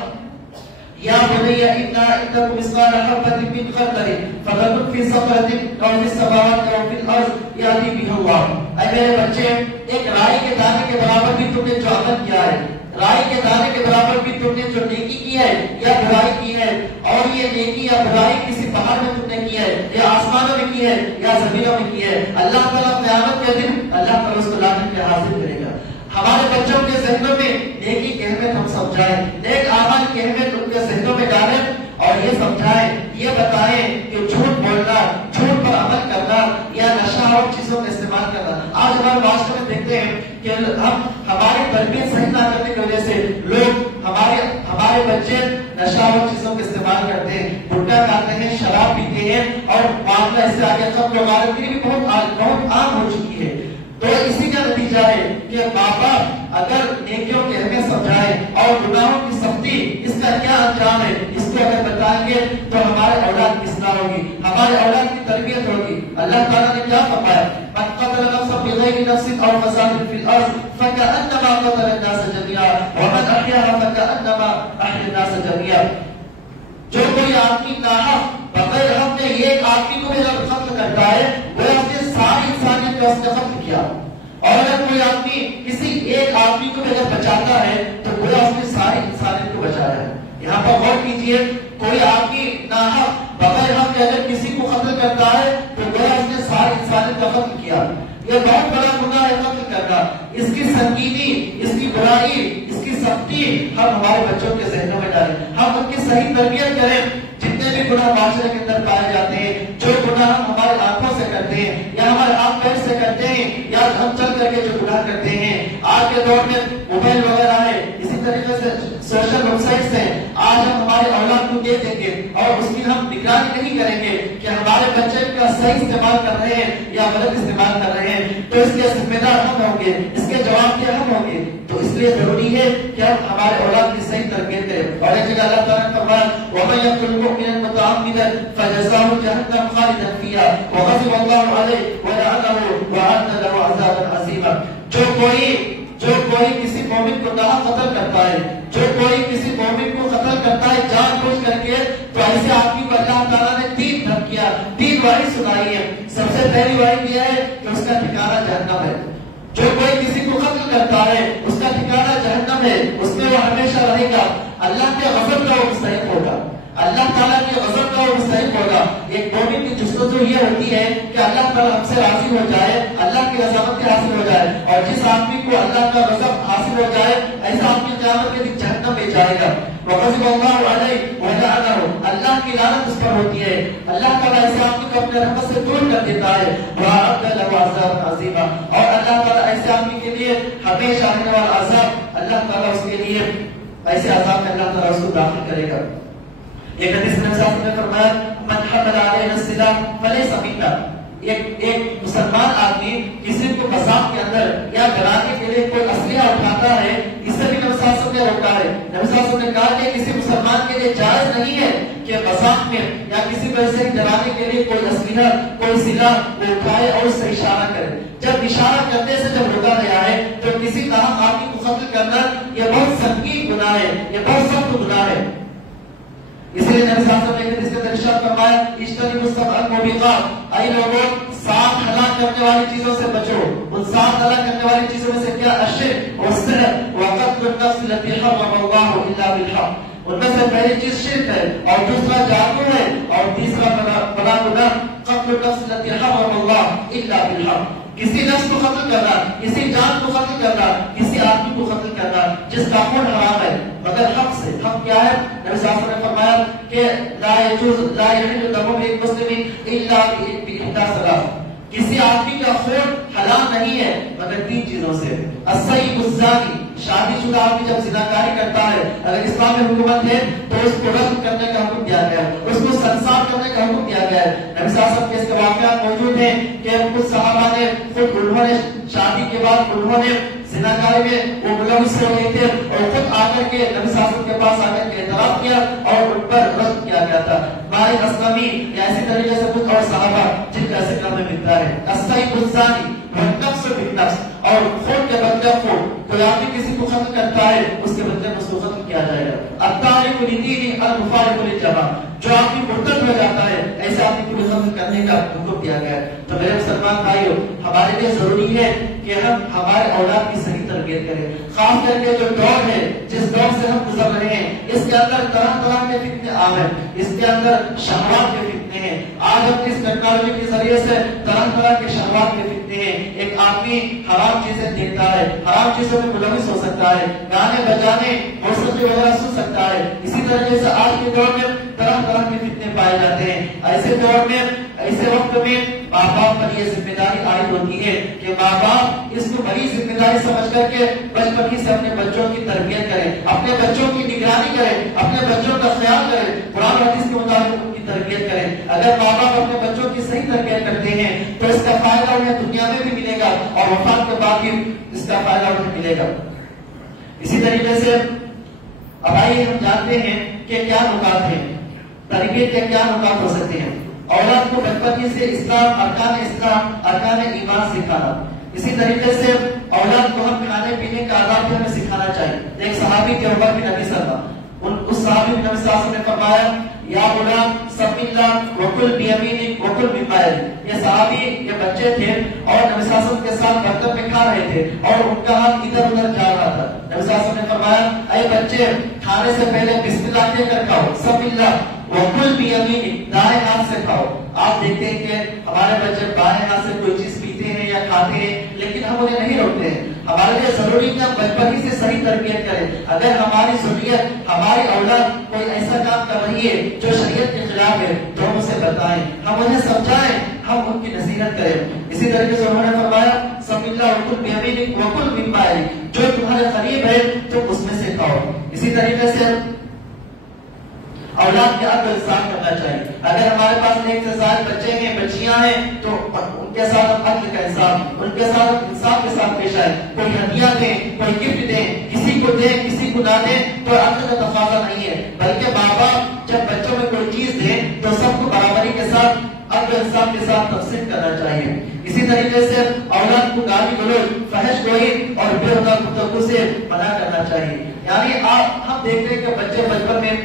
یا بنی انها ان تكن مثقال حبة من خردل فتكن في صخرة او في السماوات او في الارض يأتي بها الله. اے میرے بچے، ایک رائی کے دانے کے برابر بھی تم نے جو عمل کیا ہے، رائی کے دانے کے برابر بھی تم نے جو نیکی کی ہے یا برائی کی ہے، اور یہ نیکی یا برائی کسی پہاڑ میں تم نے کی ہے یا آسمانوں میں کی ہے یا زمینوں میں کی ہے، اللہ تعالیٰ قیامت کے دن اللہ تعالیٰ اس کو لانے کے حاضر کرے گا۔ ہمارے بچوں کے ذہنوں میں نیکی کی اہمیت ہم سمجھائیں، نیک اعمال کی اہمیت ان کے ذہنوں میں ڈالیں اور یہ سمجھائیں، یہ بتائیں کہ جھوٹ بولنا، جھوٹ پر عمل کرنا یا نشہ اور چیزوں کا استعمال کرنا۔ آج ہمارے معاشرے میں دیکھتے ہیں کہ ہم ہماری تربیت صحیح نہ کرنے کی وجہ سے لوگ ہمارے بچے نشہ اور چیزوں کا استعمال کرتے ہیں، گٹکا کھاتے ہیں، شراب پیتے ہیں اور معاملہ اس سے آگے قتل و غارت بھی بہت عام ہو چکی ہے۔ تو اسی کا نتیجہ ہے کہ ماں باپ اگر نیکیوں کی اہمیت سمجھائے اور گناہوں کی سختی اس کا کیا انجام ہے اس کو اگر بتائیں گے تو ہمارے اولاد کی اصلاح ہوگی، ہمارے اولاد کی تربیت ہوگی۔ اللہ تعالیٰ نے کیا فرمایا؟ من قتل نفسا بغیر نفس او فساد فی الارض فکأنما قتل الناس جميعا ومن احیاها فکأنما احیا الناس جميعا۔ جو کوئی آدمی ناحق بغیر حق نے ایک آدمی کو بھی اگر قتل کرتا ہے وہ اپنے ساری انسانیت کو اس نے قتل کیا، اور اگر کوئی آدمی کسی ایک آدمی کو بھی اگر بچاتا ہے تو وہ اپنی ساری انسانیت کو بچایا ہے۔ یہاں پر غور کیجئے، کوئی آدمی ناحق بغیر حق کے اگر کسی کو قتل کرتا ہے تو وہ اس نے ساری انسانیت کا قتل کیا۔ یہ بہت بڑا گناہ ہے قتل کرنا، اس کی سنگینی، اس کی برائی، اس کی سختی ہم ہمارے بچوں کے ذہنوں میں ڈالیں، ہم ان کی صحیح تربیت کریں۔ جتنے بھی گناہ معاشرے کے اندر پائے جاتے ہیں، جو گناہ ہم ہمارے آنکھوں سے کرتے ہیں یا ہمارے ہاتھ پیر سے کرتے ہیں یا ہم چل کر کے جو گناہ کرتے ہیں، آج کے دور میں موبائل وغیرہ ہے، اسی طریقے سے سوشل ویب سائٹس ہیں، آج ہم ہمارے اولاد کو دے دیں گے اور اس کی ہم نگرانی نہیں کریں گے کہ ہمارے بچے کا صحیح استعمال کر رہے ہیں یا غلط استعمال کر رہے ہیں، تو اس کے ذمہ دار ہم ہوں گے، اس کے جواب کے ہم ہوں گے۔ تو اس لیے ضروری ہے کہ ہم ہمارے اولاد کی صحیح تربیت کریں۔ اور ایک جگہ اللہ تعالیٰ نے فرمایا وَمَن يَقْتُلْ مُؤْمِنًا مُتَعَمِّدًا فَجَزَاؤُهُ جَهَنَّمُ خَالِدًا فِيهَا وَغَضِبَ اللَّهُ عَلَيْهِ وَلَعَنَهُ وَأَعَدَّ لَهُ عَذَابًا عَظِيمًا۔ جو کوئی کسی مومن کو ناحق قتل کرتا ہے، جو کوئی کسی مومن کو قتل کرتا ہے جان بوجھ کر کے، تو ایسے آدمی کو اللہ تعالیٰ نے 3 دھمکیاں، 3 وعید سنائی ہے۔ سب سے پہلی وعید یہ ہے کہ اس کا ٹھکانہ جہنم ہے۔ جو کوئی کسی کو قتل کرتا ہے اس کا ٹھکانہ جہنم ہے، اس میں وہ ہمیشہ رہے گا، اللہ کے غضب کا وہ مستحق ہوگا، اللہ تعالیٰ کے غضب کا وہ مستحق ہوگا۔ ایک مومن کی جستجو یہ ہوتی ہے کہ اللہ تعالیٰ ہم سے راضی ہو جائے، اللہ کی رضامت حاصل ہو جائے، اور جس آدمی کو اللہ کا غضب حاصل ہو جائے ایسا آدمی قیامت کے دن جہنم میں جائے گا۔ وغضب اللہ علیہ ولعنہ، اللہ کی لعنت اس پر ہوتی ہے، اللہ تعالیٰ ایسے آدمی کو اپنے رحمت سے دور کر دیتا ہے۔ وَأَعَدَّ لَهُ عَذَابًا عَظِيمًا، اور اللہ تعالیٰ ایسے آدمی کے لیے ہمیشہ رہنے والا عذاب، اللہ تعالیٰ اس کے لیے ایسے عذاب میں اللہ تعالیٰ اس کو داخل کرے گا۔ ایک حدیث میں صاحب نے فرمایا من حمل علینا السلاح فلیس منا، ایک مسلمان آدمی کسی کو مذاق کے اندر یا ڈرانے کے لیے کوئی اسلحہ اٹھاتا ہے، اس سے بھی نبی صلی اللہ علیہ وسلم نے روکا ہے۔ نبی صلی اللہ علیہ وسلم نے کہا کہ کسی مسلمان کے لیے جائز نہیں ہے کہ مذاق میں یا کسی کو ایسے ڈرانے کے لیے کوئی اسلحہ، کوئی سلاح وہ اٹھائے اور اس سے اشارہ کرے۔ جب اشارہ کرنے سے جب روکا گیا ہے تو کسی ناحق آدمی کو قتل کرنا یہ بہت سنگین گناہ ہے، یہ بہت سخت گناہ ہے۔ اس لیے نبی صلی اللہ علیہ وسلم نے اس کا ارشاد فرمایا اجتنبوا السبع الموبقات، اے لوگوں 7 ہلاک کرنے والی چیزوں سے بچو۔ ان 7 ہلاک کرنے والی چیزوں میں سے کیا؟ الشرک والسحر وقتل النفس التي حرم الله الا بالحق، ان میں سے پہلی چیز شرک ہے اور دوسرا جادو ہے اور تیسرا بڑا گناہ قتل النفس التي حرم الله الا بالحق، کسی نفس کو قتل کرنا، کسی جان کو قتل کرنا، کسی آدمی کو قتل کرنا جس کا خون حرام ہے مگر حق سے۔ حق کیا ہے؟ نبی صلی اللہ علیہ وسلم نے فرمایا کہ لا يجوز لا يحل دم المسلم الا باحدى ثلاث، کسی آدمی کا خون حلال نہیں ہے مگر 3 چیزوں سے۔ السیب الزانی، شادی شدہ آدمی جب زناکاری کرتا ہے اگر اسلام میں حکومت ہے تو اس کو رجم کرنے کا حکم دیا گیا ہے، اس کو سنسار کرنے کا حکم دیا گیا ہے۔ نبی صلی اللہ علیہ وسلم کے اس کے واقعات موجود ہیں کہ کچھ صحابہ نے خود انہوں نے شادی کے بعد انہوں نے زناکاری میں وہ ملوث ہو گئے تھے اور خود آ کر کے نبی صلی اللہ علیہ وسلم کے پاس آ کر کے اعتراف کیا اور ان پر رجم کیا گیا تھا۔ مالک اسلمی یا اسی طریقے سے کچھ اور صحابہ جن کا ذکر ہمیں ملتا ہے۔ السیب الزانی والنفس بالنفس، اور خون کے بدلے خون، کوئی آدمی کسی کو قتل کرتا ہے اس کے بدلے میں اس کو قتل کیا جائے گا۔ الطارق الفارق للدین المفارق للجماعہ، جو آدمی مرتد ہو جاتا ہے ایسے آدمی کو ختم کرنے کا حکم دیا گیا ہے۔ تو میرے مسلمان بھائیوں، ہمارے لیے ضروری ہے کہ ہم ہمارے اولاد کی صحیح تربیت کریں، خاص کر کے جو دور ہے، جس دور سے ہم گزر رہے ہیں، اس کے اندر طرح طرح کے فتنے عام ہیں، اس کے اندر شہوات کے فتنے ہیں۔ آج ہم اس ٹیکنالوجی کے ذریعے سے طرح طرح کے شہوات کے فتنے ہیں۔ ایک آدمی حرام چیزیں دیکھتا ہے، حرام چیزوں میں ملوث ہو سکتا ہے، گانے بجانے موسیقی وغیرہ سن سکتا ہے۔ اسی طرح سے آج کے دور میں طرح طرح کے فتنے پائے جاتے ہیں۔ ایسے دور میں، ایسے وقت میں ماں باپ پر یہ ذمہ داری عائد ہوتی ہے کہ ماں باپ اس کو بڑی ذمہ داری سمجھ کر کے بچپن ہی سے اپنے بچوں کی تربیت کریں، اپنے بچوں کی نگرانی کریں، اپنے بچوں کا خیال کریں، قرآن و حدیث کے مطابق ان کی تربیت کریں۔ اگر ماں باپ اپنے بچوں کی صحیح تربیت کرتے ہیں تو اس کا فائدہ انہیں دنیا میں بھی ملے گا اور وفات کے بعد بھی اس کا فائدہ انہیں ملے گا۔ اسی طریقے سے اب آئیے ہم جانتے ہیں کہ کیا نکات ہیں، تربیت کے کیا نکات ہو سکتے ہیں۔ اولاد کو بچپن سے اسلام، ارکان ایمان سکھانا۔ اسی طریقے سے اولاد کو ہم کھانے پینے کا آداب بھی ہمیں سکھانا چاہیے۔ ایک صحابی تھے عمر بن ابی سلمہ، اس صحابی نبی صلی اللہ علیہ وسلم نے فرمایا یا غلام سم اللہ وکل بیمینک وکل مما یلیک۔ یہ صحابی، یہ بچے تھے اور نبی صلی اللہ علیہ وسلم کے ساتھ برتن میں کھا رہے تھے اور ان کا ہاتھ ادھر ادھر جا رہا تھا۔ نبی صلی اللہ علیہ وسلم نے فرمایا اے بچے، کھانے سے پہلے بسم اللہ کہہ کر کھاؤ، سم اللہ وکل بیمینک، دائیں ہاتھ سے کھاؤ۔ آپ دیکھتے ہیں کہ ہمارے بچے بائیں ہاتھ سے کوئی چیز پیتے ہیں یا کھاتے ہیں، لیکن ہم انہیں نہیں روکتے ہیں۔ ہمارے لیے ضروری ہے بچپن ہی سے صحیح تربیت کریں۔ اگر ہماری ذریت، ہماری اولاد کوئی ایسا کام کر رہی ہے جو شریعت کے خلاف ہے تو ہم اسے بتائیں، ہم انہیں سمجھائیں، ہم ان کی نصیحت کریں۔ اسی طریقے سے انہوں نے فرمایا سم اللہ وکل بیمینک وکل مما یلیک، جو تمہارے قریب ہے تم اس میں سے کھاؤ۔ اسی طریقے سے اولاد کے عدل انصاف کرنا چاہیے۔ اگر ہمارے پاس ایک سے زائد بچے ہیں، بچیاں ہیں، تو ان کے ساتھ عدل کا انصاف، ان کے ساتھ انصاف کے ساتھ پیش آئے۔ کوئی ہدیہ دیں، کوئی گفٹ دیں، کسی کو دیں کسی کو نہ دیں تو عدل کا تقاضا نہیں ہے، بلکہ ماں باپ جب بچوں میں کوئی چیز دیں تو سب کو برابری کے ساتھ عدل انصاف کے ساتھ تقسیم کرنا چاہیے۔ اسی طریقے سے اولاد کو گالی گلوچ، فحش گوئی اور بے ہودہ گفتگو سے منع کرنا چاہیے۔ یعنی ہم دیکھتے ہیں کہ بچے بچپن میں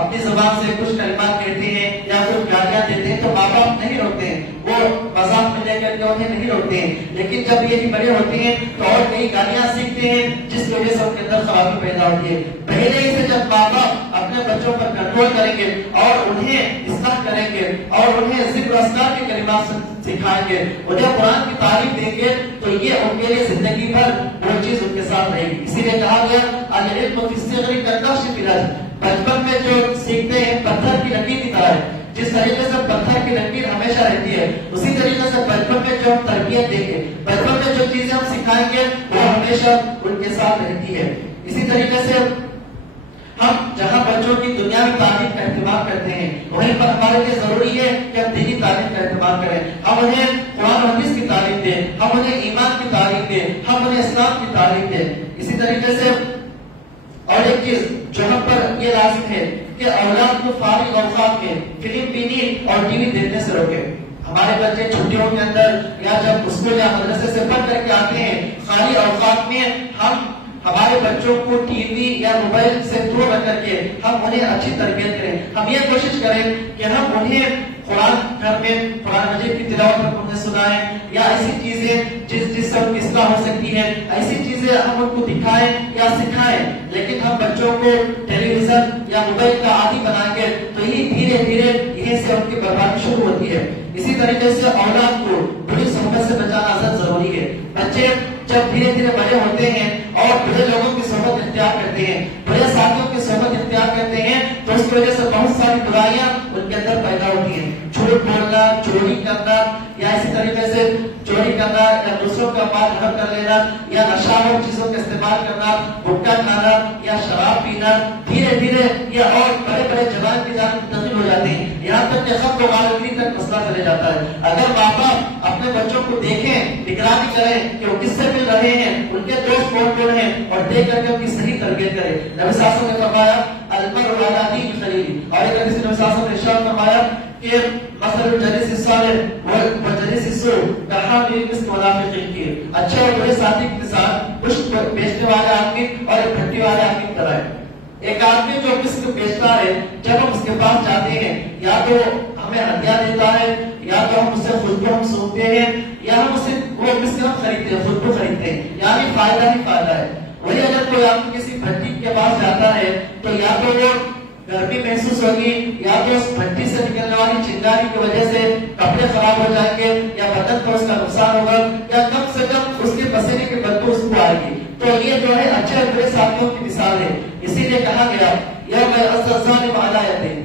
اپنی زبان سے کچھ کلمات کہتے ہیں یا کچھ گالیاں دیتے ہیں تو ماں باپ نہیں روکتے ہیں، وہ مذاق میں لے کر کے انہیں نہیں روکتے ہیں، لیکن جب یہ بڑے ہوتے ہیں تو اور کئی گالیاں سیکھتے ہیں جس کی وجہ سے ان کے اندر خرابی پیدا ہوتی ہے۔ پہلے ہی سے جب ماں باپ اپنے بچوں پر کنٹرول کریں گے اور انہیں اصلاح کریں گے اور انہیں ذکر اذکار کے کلمات سکھائیں گے، انہیں قرآن کی تعلیم دیں گے تو یہ ان کے لیے زندگی بھر وہ چیز ان کے ساتھ رہے گی۔ اسی لیے کہا گیا العلم فی الصغر کالنقش فی الحجر، بچپن میں جو سیکھتے ہیں پتھر کی لکیر کی طرح ہے، جس طریقے سے پتھر کی لکیر ہمیشہ رہتی ہے، اسی طریقے سے بچپن میں جو ہم تربیت دیں گے، بچپن میں جو چیزیں ہم سکھائیں گے وہ ہمیشہ ان کے ساتھ رہتی ہے۔ اسی طریقے سے ہم جہاں بچوں کی دنیاوی تعلیم کا اہتمام کرتے ہیں وہیں پر ہمارے لیے ضروری ہے کہ ہم دینی تعلیم کا اہتمام کریں، ہم انہیں قرآن و حدیث کی تعلیم دیں، ہم انہیں ایمان کی تعلیم دیں، ہم انہیں اسلام کی تعلیم دیں۔ اسی طریقے سے اور ایک چیز جو ہم پر یہ لازم ہے کہ اولاد کو فارغ اوقات میں فلم بینی اور ٹی وی دیکھنے سے روکیں۔ ہمارے بچے چھٹیوں کے اندر یا جب اسکول یا مدرسے سے پڑھ کر کے آتے ہیں، خالی اوقات میں ہم ہمارے بچوں کو ٹی وی یا موبائل سے دور رکھ کر کے ہم انہیں اچھی تربیت کریں۔ ہم یہ کوشش کریں کہ ہم انہیں قرآن گھر میں قرآن مجید کی تلاوت پر انہیں سنائیں یا ایسی چیزیں جس سے ان کی اصلاح ہو سکتی ہے، ایسی چیزیں ہم ان کو دکھائیں یا سکھائیں۔ لیکن ہم بچوں کو ٹیلی ویژن یا موبائل کا عادی بنائیں گے تو یہ دھیرے دھیرے یہیں سے ان کی بربادی شروع ہوتی ہے۔ اسی طریقے سے اولاد کو بری صحبت سے بچانا ضرور ضروری ہے۔ بچے جب دھیرے دھیرے بڑے ہوتے ہیں اور بڑے لوگوں کی صحبت اختیار کرتے ہیں، بڑے ساتھیوں کی صحبت اختیار کرتے ہیں تو اس کی وجہ سے بہت ساری برائیاں ان کے اندر پیدا ہوتی ہیں۔ جھوٹ بولنا، چوری کرنا یا اسی طریقے سے چوری کرنا یا دوسروں کا مال ہڑپ کر لینا یا نشاور چیزوں کا استعمال کرنا، گٹکا کھانا یا شراب پینا، دھیرے دھیرے یہ اور بڑے بڑے جرائم کی جانب منتقل ہو جاتے ہیں، یہاں تک کہ خود غارتگری تک مسئلہ چلے جاتا ہے۔ اگر ماں باپ اپنے بچوں کو دیکھیں، نگرانی کریں کہ وہ کس سے مل رہے ہیں، ان کے دوست کون کون ہیں اور دیکھ کر کے ان کی صحیح تربیت کریں۔ نبی صلی اللہ علیہ وسلم نے فرمایا المرء علی دین خلیلہ، اور ایک حدیث میں نبی صلی اللہ علیہ وسلم نے ارشاد فرمایا کہ مثل الجلیس الصالح والجلیس السوء کحامل المسک والنافخ الکیر، اچھے اور برے ساتھی کے ساتھ پشت بیچنے والے آدمی اور ایک بھٹی والے آدمی کی طرح ہے۔ ایک آدمی جو مسک بیچتا ہے، جب ہم اس کے پاس جاتے ہیں یا تو ہمیں ہدیہ دیتا ہے یا تو ہم اسے خوشبو ہم سونپتے ہیں یا ہم اسے وہ مسک ہم خریدتے ہیں، خوشبو خریدتے ہیں، یعنی فائدہ ہی فائدہ ہے۔ وہی اگر کوئی آدمی کسی بھٹی کے پاس جاتا ہے تو یا تو وہ گرمی محسوس ہوگی یا تو اس بھٹی سے نکلنے والی چنگاری کی وجہ سے کپڑے خراب ہو جائیں گے یا بدن پر اس کا نقصان ہوگا یا کم سے کم اس کے پسینے کی بدبو اس کو آئے گی۔ تو یہ جو ہے اچھے اور برے ساتھیوں کی مثال ہے، اسی لیے کہا گیا یا میں الظالم علی یدیہ،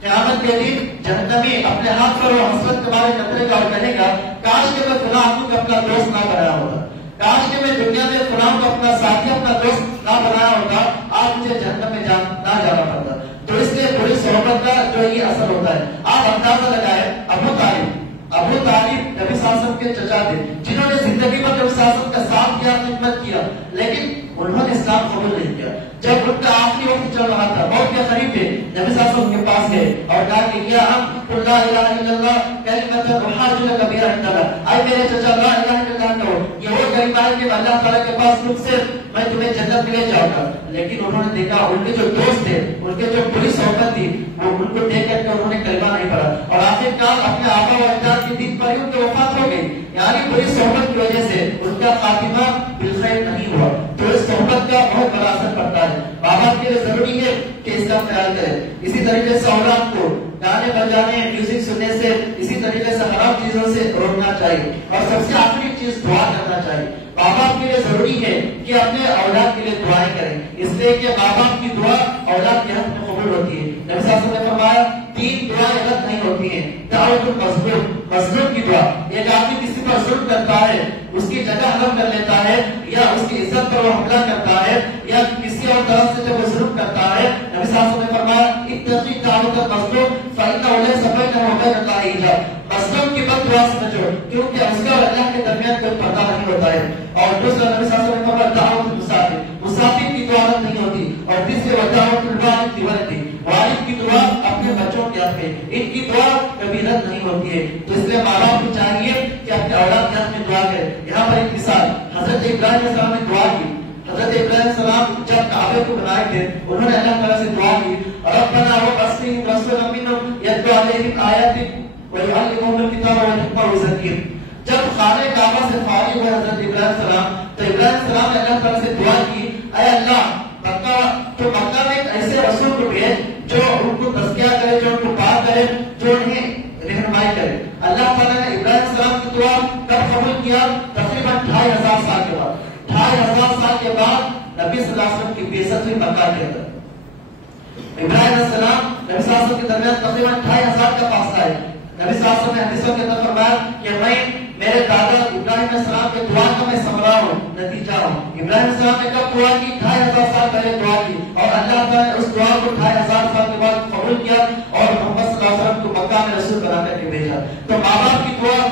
قیامت کے دن جہنمی اپنے ہاتھ پر وہ حسرت کے مارے کترے گا اور کہے گا کاش کہ میں فلاں آدمی کو اپنا دوست نہ بنایا ہوتا، کاش کہ میں دنیا میں فلاں کو اپنا ساتھی اپنا دوست نہ بنایا ہوتا، آج مجھے جہنم میں نہ جانا پڑتا۔ تو اس لیے بری صحبت کا جو یہ اثر ہوتا ہے، آپ اندازہ لگائیں ابو طالب نبی صلی اللہ علیہ وسلم کے چچا تھے جنہوں نے زندگی میں نبی صلی اللہ علیہ وسلم کا ساتھ کیا، خدمت کیا، لیکن انہوں نے اسلام قبول نہیں کیا۔ جب ان کا آخری وقت چل رہا تھا، موت کے قریب تھے، نبی صلی اللہ علیہ وسلم کے پاس گئے اور کہا کہ یا قل لا الہ الا اللہ کلمۃ احاج لک بها عند اللہ، اے میرے چچا لا الہ الا اللہ کہو، یہ وہ کلمہ ہے کہ اللہ تعالیٰ کے پاس تم سے میں تمہیں جنت میں لے جاؤں گا۔ لیکن انہوں نے دیکھا ان کے جو دوست تھے، ان کے جو بری صحبت تھی، وہ ان کو دیکھ کر کے انہوں نے کلمہ نہیں پڑھا اور آخرکار اپنے آبا و اجداد کے دین پر ہی ان کی وفات ہو گئی، یعنی بری صحبت کی وجہ سے ان کا خاتمہ بالخیر نہیں ہوا۔ تو اس صحبت کا بہت بڑا اثر پڑتا ہے۔ ماں باپ کے لیے ضروری ہے کہ اس کا خیال کرے۔ اسی طریقے سے اولاد کو گانے بجانے، میوزک سننے سے، اسی طریقے سے حرام چیزوں سے روکنا چاہیے اور سب سے آخری چیز دعا کرنا چاہیے۔ ماں باپ کے لیے ضروری ہے کہ اپنے اولاد کے لیے دعائیں کریں، اس لیے کہ ماں باپ کی دعا اولاد کے حق میں قبول ہوتی ہے۔ نبی صلی اللہ علیہ وسلم نے فرمایا 3 دعائیں غلط نہیں ہوتی ہیں۔ دعوت المظلوم، مظلوم کی دعا، ایک آدمی کسی پر ظلم کرتا ہے، اس کی جگہ حلم کر لیتا ہے یا اس کی عزت پر وہ حملہ کرتا ہے یا کسی اور طرف سے جب وہ ظلم کرتا ہے، نبی صلی اللہ علیہ وسلم نے فرمایا اتقی دعوت المظلوم فإنه ليس بينه وبين الله حجاب، مظلوم کی بد دعا سے بچو کیونکہ اس کا اور اللہ کے درمیان کوئی پردہ نہیں ہوتا ہے۔ اور دوسرا نبی صلی اللہ علیہ وسلم نے فرمایا دعوت المسافر، مسافر کی دعا نہیں ہوتی۔ اور تیسرے دعوت الوالد لولدہ، والد کی دعا اپنے بچوں کے حق میں، ان کی دعا کبھی رد نہیں ہوتی ہے۔ تو اس لیے ماں باپ کو چاہیے کہ اپنے اولاد کے حق میں دعا کرے۔ یہاں پر ایک مثال، حضرت ابراہیم علیہ السلام نے دعا کی۔ حضرت ابراہیم علیہ السلام جب کعبے کو بنائے تھے، انہوں نے اللہ تعالیٰ سے دعا کی ربنا وابعث فیہم رسولا منہم یتلو علیہم آیاتک ویعلمہم الکتاب والحکمہ ویزکیہم۔ جب خانہ کعبہ سے فارغ ہوئے حضرت ابراہیم علیہ السلام، تو ابراہیم علیہ السلام نے اللہ تعالیٰ سے دعا کی اے اللہ مکہ میں ایک ایسے رسول کو بھیج جو ان کو تزکیہ کرے، جو ان کو پاک کرے، جو انہیں رہنمائی کرے۔ اللہ تعالیٰ نے ابراہیم علیہ السلام کی دعا کب قبول کیا؟ تقریباً 2500 سال کے بعد۔ 2500 سال کے بعد نبی صلی اللہ علیہ وسلم کی بعثت ہوئی مکہ کے اندر۔ ابراہیم علیہ السلام نبی صلی اللہ علیہ وسلم کے درمیان تقریباً 2500 کا فاصلہ ہے۔ نبی صلی اللہ علیہ وسلم نے حدیثوں کے اندر فرمایا کہ میں میرے دادا ابراہیم علیہ السلام کے دعا کا میں ثمرہ ہوں، نتیجہ ہوں۔ ابراہیم علیہ السلام نے کب دعا کی؟ 2500 سال پہلے دعا کی اور اللہ تعالیٰ نے اس دعا کو 2500 سال کے بعد قبول کیا اور محمد صلی اللہ علیہ وسلم کو مکہ میں رسول بنا کر کے بھیجا۔ تو ماں باپ کی دعا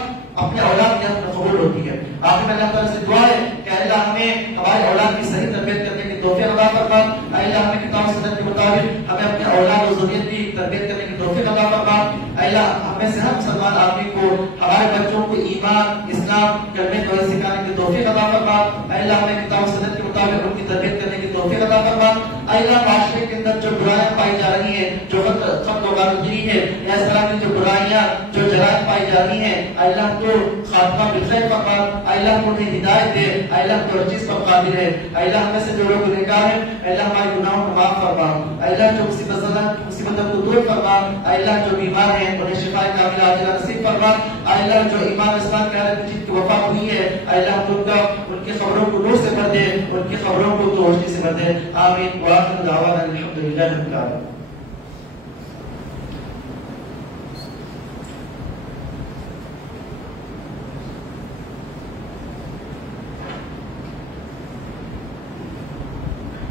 اپنے اولاد کے حق میں قبول ہوتی ہے۔ آخر میں اللہ تعالیٰ سے دعا ہے کہ اللہ ہمیں ہمارے اولاد کی صحیح تربیت کرنے کی توفیق عطا فرما۔ اللہ ہمیں کتاب و سنت کے مطابق ہمیں اپنے اولاد و ذریت کی تربیت کرنے کی توفیق عطا فرما۔ اللہ ہمیں سے ہر مسلمان آدمی کو ہمارے بچوں کو ایمان، اسلام، کلمہ توحید سکھانے کی توفیق عطا فرما۔ اللہ ہمیں کتاب و سنت کے مطابق ان کی تربیت کرنے کی توفیق عطا فرما۔ اللہ معاشرے کے اندر جو برائیاں پائی جا رہی ہیں، جو قتل و غارتگری ہے یا اس طرح کی جو برائیاں، جو جرائم پائی جا رہی ہیں، اللہ کو خاتمہ بالخیر فرما۔ اللہ کو انہیں ہدایت دے۔ اللہ کو ہر چیز پر قادر ہے۔ اللہ ہمیں سے جو لوگ گنہگار ہیں، اللہ ہمارے گناہوں کو معاف فرما۔ اللہ جو مصیبتوں کو دور فرما۔ اللہ جو بیمار ہیں انہیں شفا کاملہ عاجلہ نصیب فرما۔ اللہ جو ایمان اسلام کے حالت میں جن کی وفات ہوئی ہے، اللہ ان کی خبروں کو نور سے بھر دے، ان کی خبروں کو تو روشنی سے بھر دے۔ آمین۔ وآخر دعوانا الحمدللہ رب العالمین۔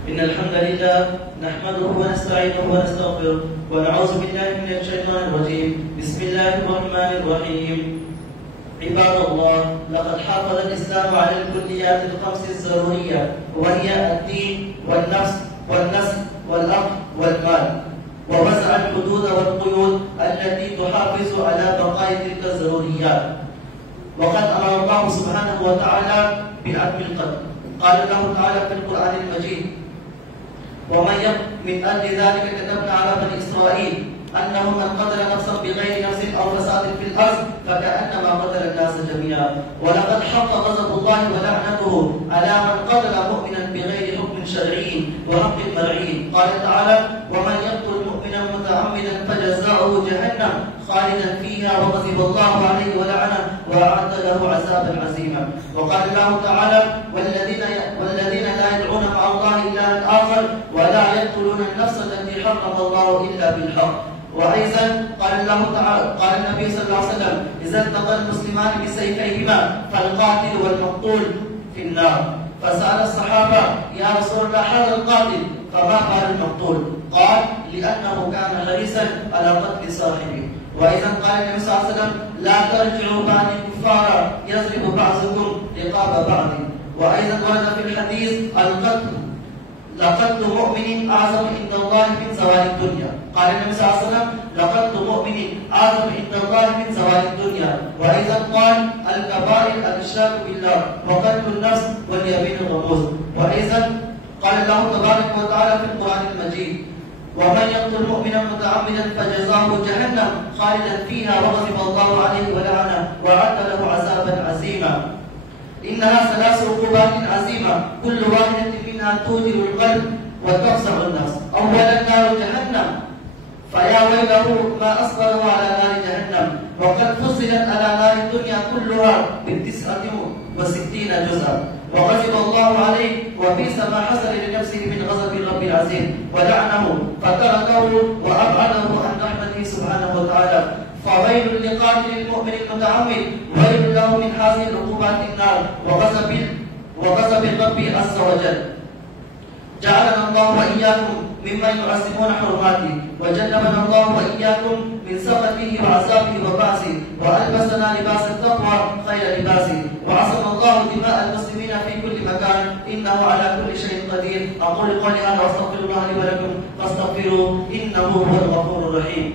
إن الحمد لله نحمده ونستعينه ونستغفره ونعوذ بالله من الشيطان الرجيم بسم الله الرحمن الرحيم عباد الله لقد حافظ الإسلام على الكليات الخمس الضرورية وهي الدين والنفس والنسل والعقل والمال ووضع الحدود والقيود التي تحافظ على بقاء تلك الضروريات وقد أمر الله سبحانه وتعالى بعدم القتل قال الله تعالى في القرآن المجيد من أجل ذلك كتبنا على بني إسرائيل أنه من قتل نفسا بغير نفس أو فساد في الأرض فكأنما قتل الناس جميعا ولقد حق غضب الله ولعنته على من قتل مؤمنا بغير حكم شرعي وحق مرعي. قال تعالى: ومن يقتل مؤمنا متعمدا فجزاؤه جهنم خالدا فيها وغضب الله عليه ولعنه وأعد له عذابا عظيما. وقال الله تعالى: والذين لا يدعون مع الله إلها آخر ولا يقتلون النفس التي حرم الله إلا بالحق. وأيضا قال الله تعالى، قال النبي صلى الله عليه وسلم: إذا التقى المسلمان بسيفيهما فالقاتل والمقتول في النار. فسأل الصحابة: يا رسول الله هذا القاتل فما بال المقتول؟ قال: لأنه كان حريصا على قتل صاحبه. وأيضا قال النبي صلى الله عليه وسلم: لا ترجعوا بعد كفارا يضرب بعضكم رقاب بعض. وأيضا ورد في الحديث: لقتل مؤمن أعظم عند الله من زوال الدنيا. قال النبي صلى الله عليه وسلم: لقتل مؤمن أعظم عند الله من زوال الدنيا. وأيضا قال: الكبائر الإشراك بالله وقتل النفس واليمين الغموس. وأيضا قال الله تبارك وتعالى في القرآن المجيد: ومن يقتل مؤمنا متعمدا فجزاؤه جهنم خالدا فيها وغضب الله عليه ولعنه وأعد له عذابا عظيما. إنها ثلاث عقوبات عظيمة كل واحدة منها توجر القلب وتفزع الناس. أولا نار جهنم، فيا ويله ما أصبره على نار جهنم، وقد فصلت على نار الدنيا كلها ب69 جزءا. وغضب الله عليه وبئس ما حصل لنفسه من غضب الرب العظيم ولعنه فتركه وأبعده عن رحمته سبحانه وتعالى. فويل لقاتل المؤمن المتعمد، ويل له من هذه العقوبات النار وغضب الرب عز وجل. جعلنا الله وإياكم ممن يعظمون حرماته، وجنبنا الله وإياكم من سخطه وعذابه وبأسه، وألبسنا لباس التقوى خير لباسه، وعصم الله دماء المسلمين في كل مكان، إنه على كل شيء قدير. أقول قولي هذا وأستغفر الله لي ولكم فاستغفروه إنه هو الغفور الرحيم.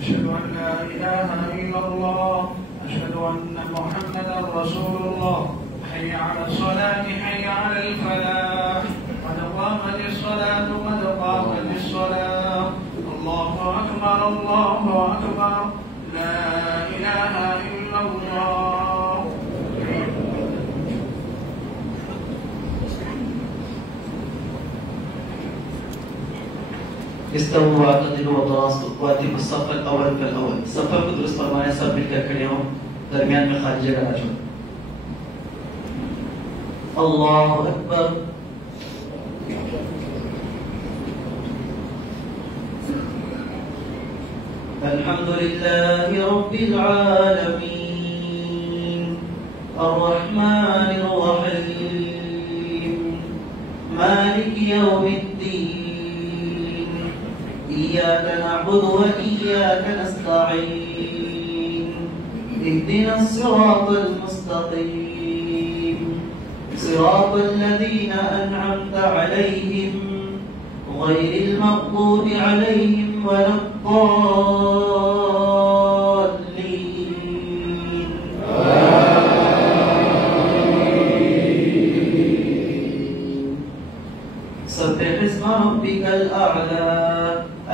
أشهد أن لا إله إلا الله، أشهد أن محمدا رسول الله. حي على الصلاة، حي على الفلاح، قد قامت الصلاة، قد قامت الصلاة. الله أكبر، الله أكبر، لا إله إلا الله. استووا واعتدلوا وتواصوا واتموا الصف الاول فالاول. صف کو درست فرمائیں، سب مل کر کھڑے ہوں، درمیان میں خالی جگہ نہ چھوڑیں. اللہ اکبر. الحمد لله رب العالمين الرحمن الرحيم مالك يوم الدين إياك نعبد وإياك نستعين اهدنا الصراط المستقيم صراط الذين أنعمت عليهم غير المغضوب عليهم ولا الضالين. سبح اسم ربك الأعلى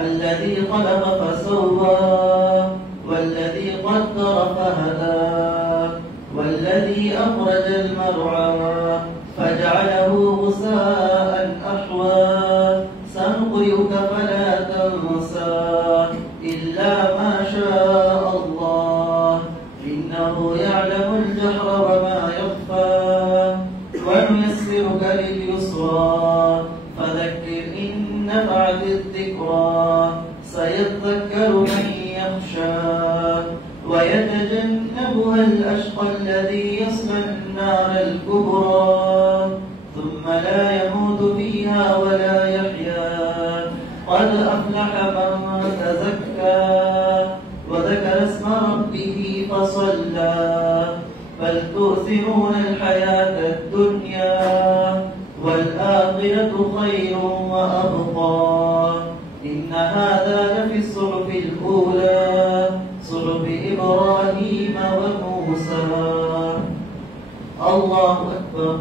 الذي خلق فسوى والذي قدر فهدى والذي أخرج المرعى فجعله غثاء أحوى سنقرئك فلا تنسى إلا ما شاء الله إنه يعلم الجهر وما يخفى ونيسرك لليسرى فذكر إن نفعت الذكرى سيذكر من يخشى ويتجنبها الأشقى الذي يصلى النار الكبرى ثم لا يموت فيها ولا يحيا قد أفلح من تزكى وذكر كلا بل تؤثرون الحياة الدنيا والآخرة خير وأبقى إن هذا لفي الصحف الأولى صحف إبراهيم وموسى. الله أكبر.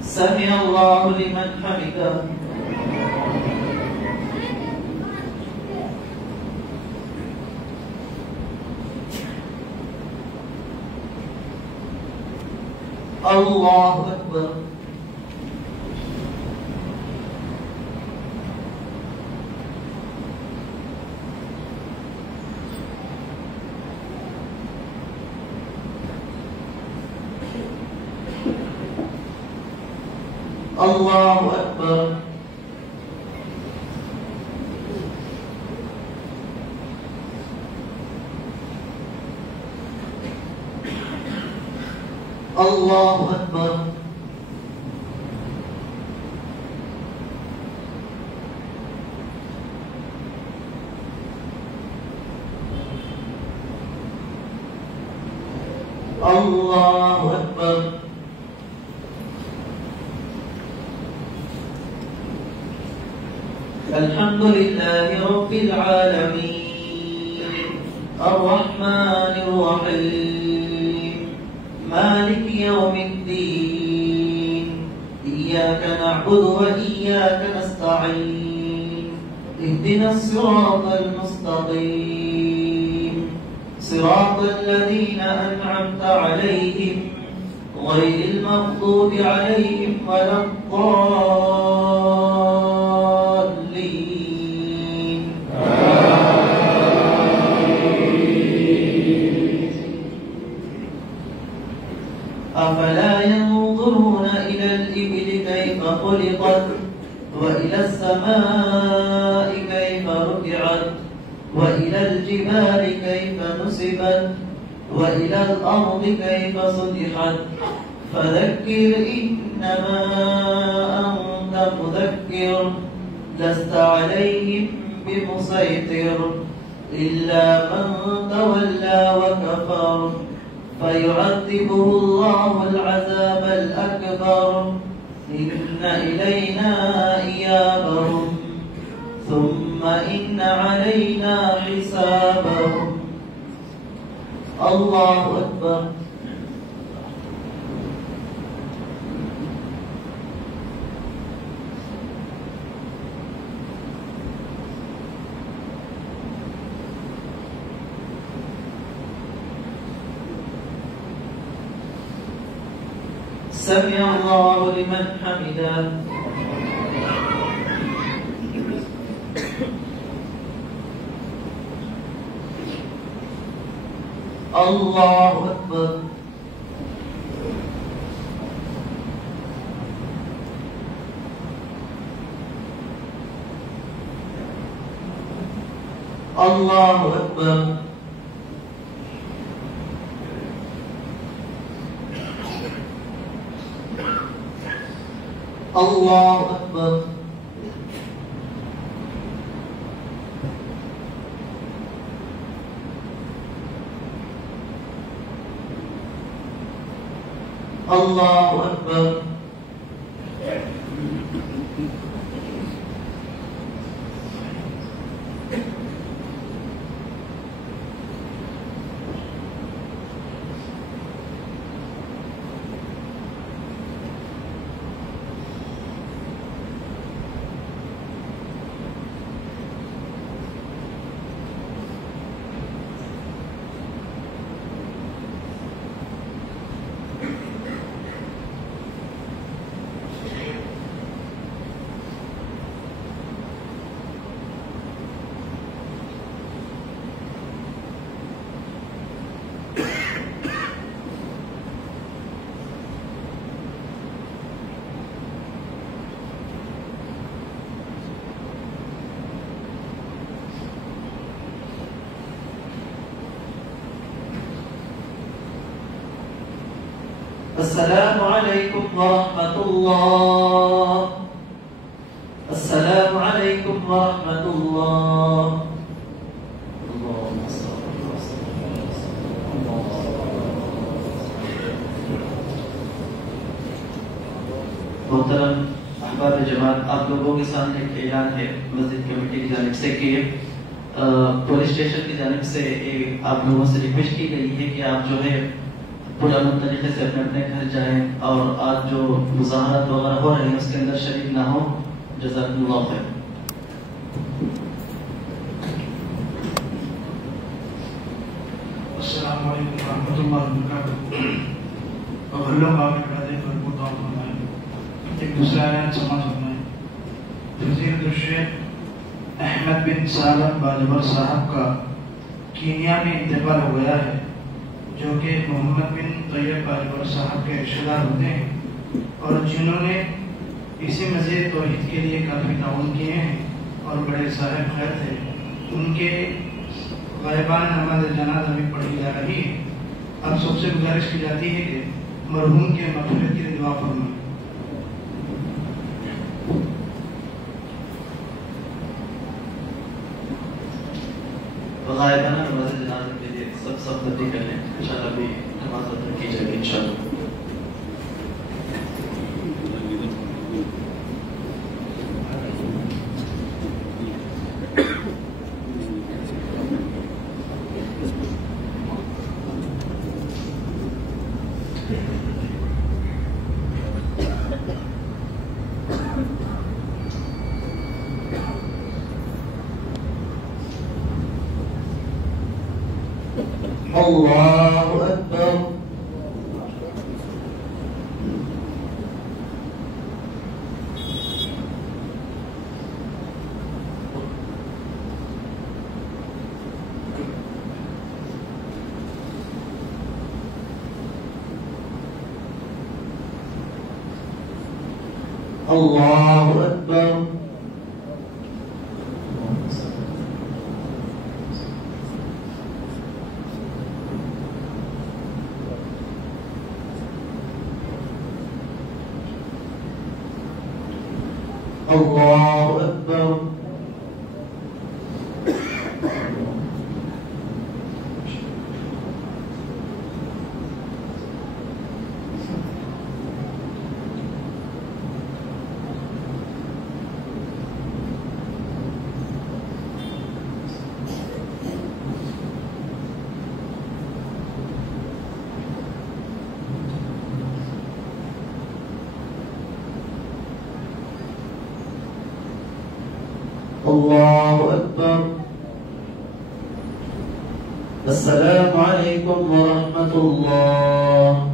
سمع الله لمن حمده. الله أكبر. الله أكبر. الله أكبر. الله أكبر. الحمد لله رب العالمين الرحمن الرحيم مالك يوم الدين إياك نعبد وإياك نستعين اهدنا الصراط المستقيم صراط الذين أنعمت عليهم غير المغضوب عليهم ولا الضالين. أفلا ينظرون إلى الإبل كيف خلقت وإلى السماء كيف رفعت وإلى الجبال كيف نصبت وإلى الأرض كيف سطحت فذكر إنما أنت مذكر لست عليهم بمسيطر إلا من تولى وكفر فيعذبه الله العذاب الأكبر إن إلينا إيابهم ثم إن علينا حسابهم. الله أكبر. سمع الله لمن حمده. الله أكبر. الله أكبر. الله أكبر. الله أكبر. السلام علیکم ورحمۃ اللہ. السلام علیکم ورحمۃ اللہ. محترم احباب جماعت، آپ لوگوں کے سامنے ایک اعلان ہے مسجد کمیٹی کی جانب سے کہ پولیس اسٹیشن کی جانب سے آپ لوگوں سے ریکویسٹ کی گئی ہے کہ آپ جو ہے پرامن طریقے سے اپنے اپنے گھر جائیں اور آج جو مظاہرات وغیرہ ہو رہے ہیں اس کے اندر شریک نہ ہو. جزاکم اللہ خیر. السلام علیکم ورحمۃ اللہ وبرکاتہ. اور اللہ پاک کے وعدے پر پورا فرمائے. ایک دوسرا اعلان سماعت فرمائے. وزیر الشیخ احمد بن سالم باجور صاحب کا کینیا میں انتقال ہو گیا ہے، جو کہ محمد بن طیب باجور صاحب کے رشتہ دار ہوتے ہیں اور جنہوں نے اسی مزید توحید کے لیے کافی تعاون کیے ہیں اور بڑے صاحب خیر تھے. ان کے غائبانہ نماز جنازہ بھی پڑھی جا رہی ہے. اب سب سے گزارش کی جاتی ہے کہ مرحوم کے مغفرت کے لیے دعا فرمائیں. غائبانہ نماز جنازہ کے لیے سب ترتیب کر لیں. انشاءاللہ بھی نماز ادا کی جائے گی انشاءاللہ. اللہ اکبر. اللہ اکبر. اللہ اکبر. اللہ اکبر. السلام علیکم ورحمۃ اللہ.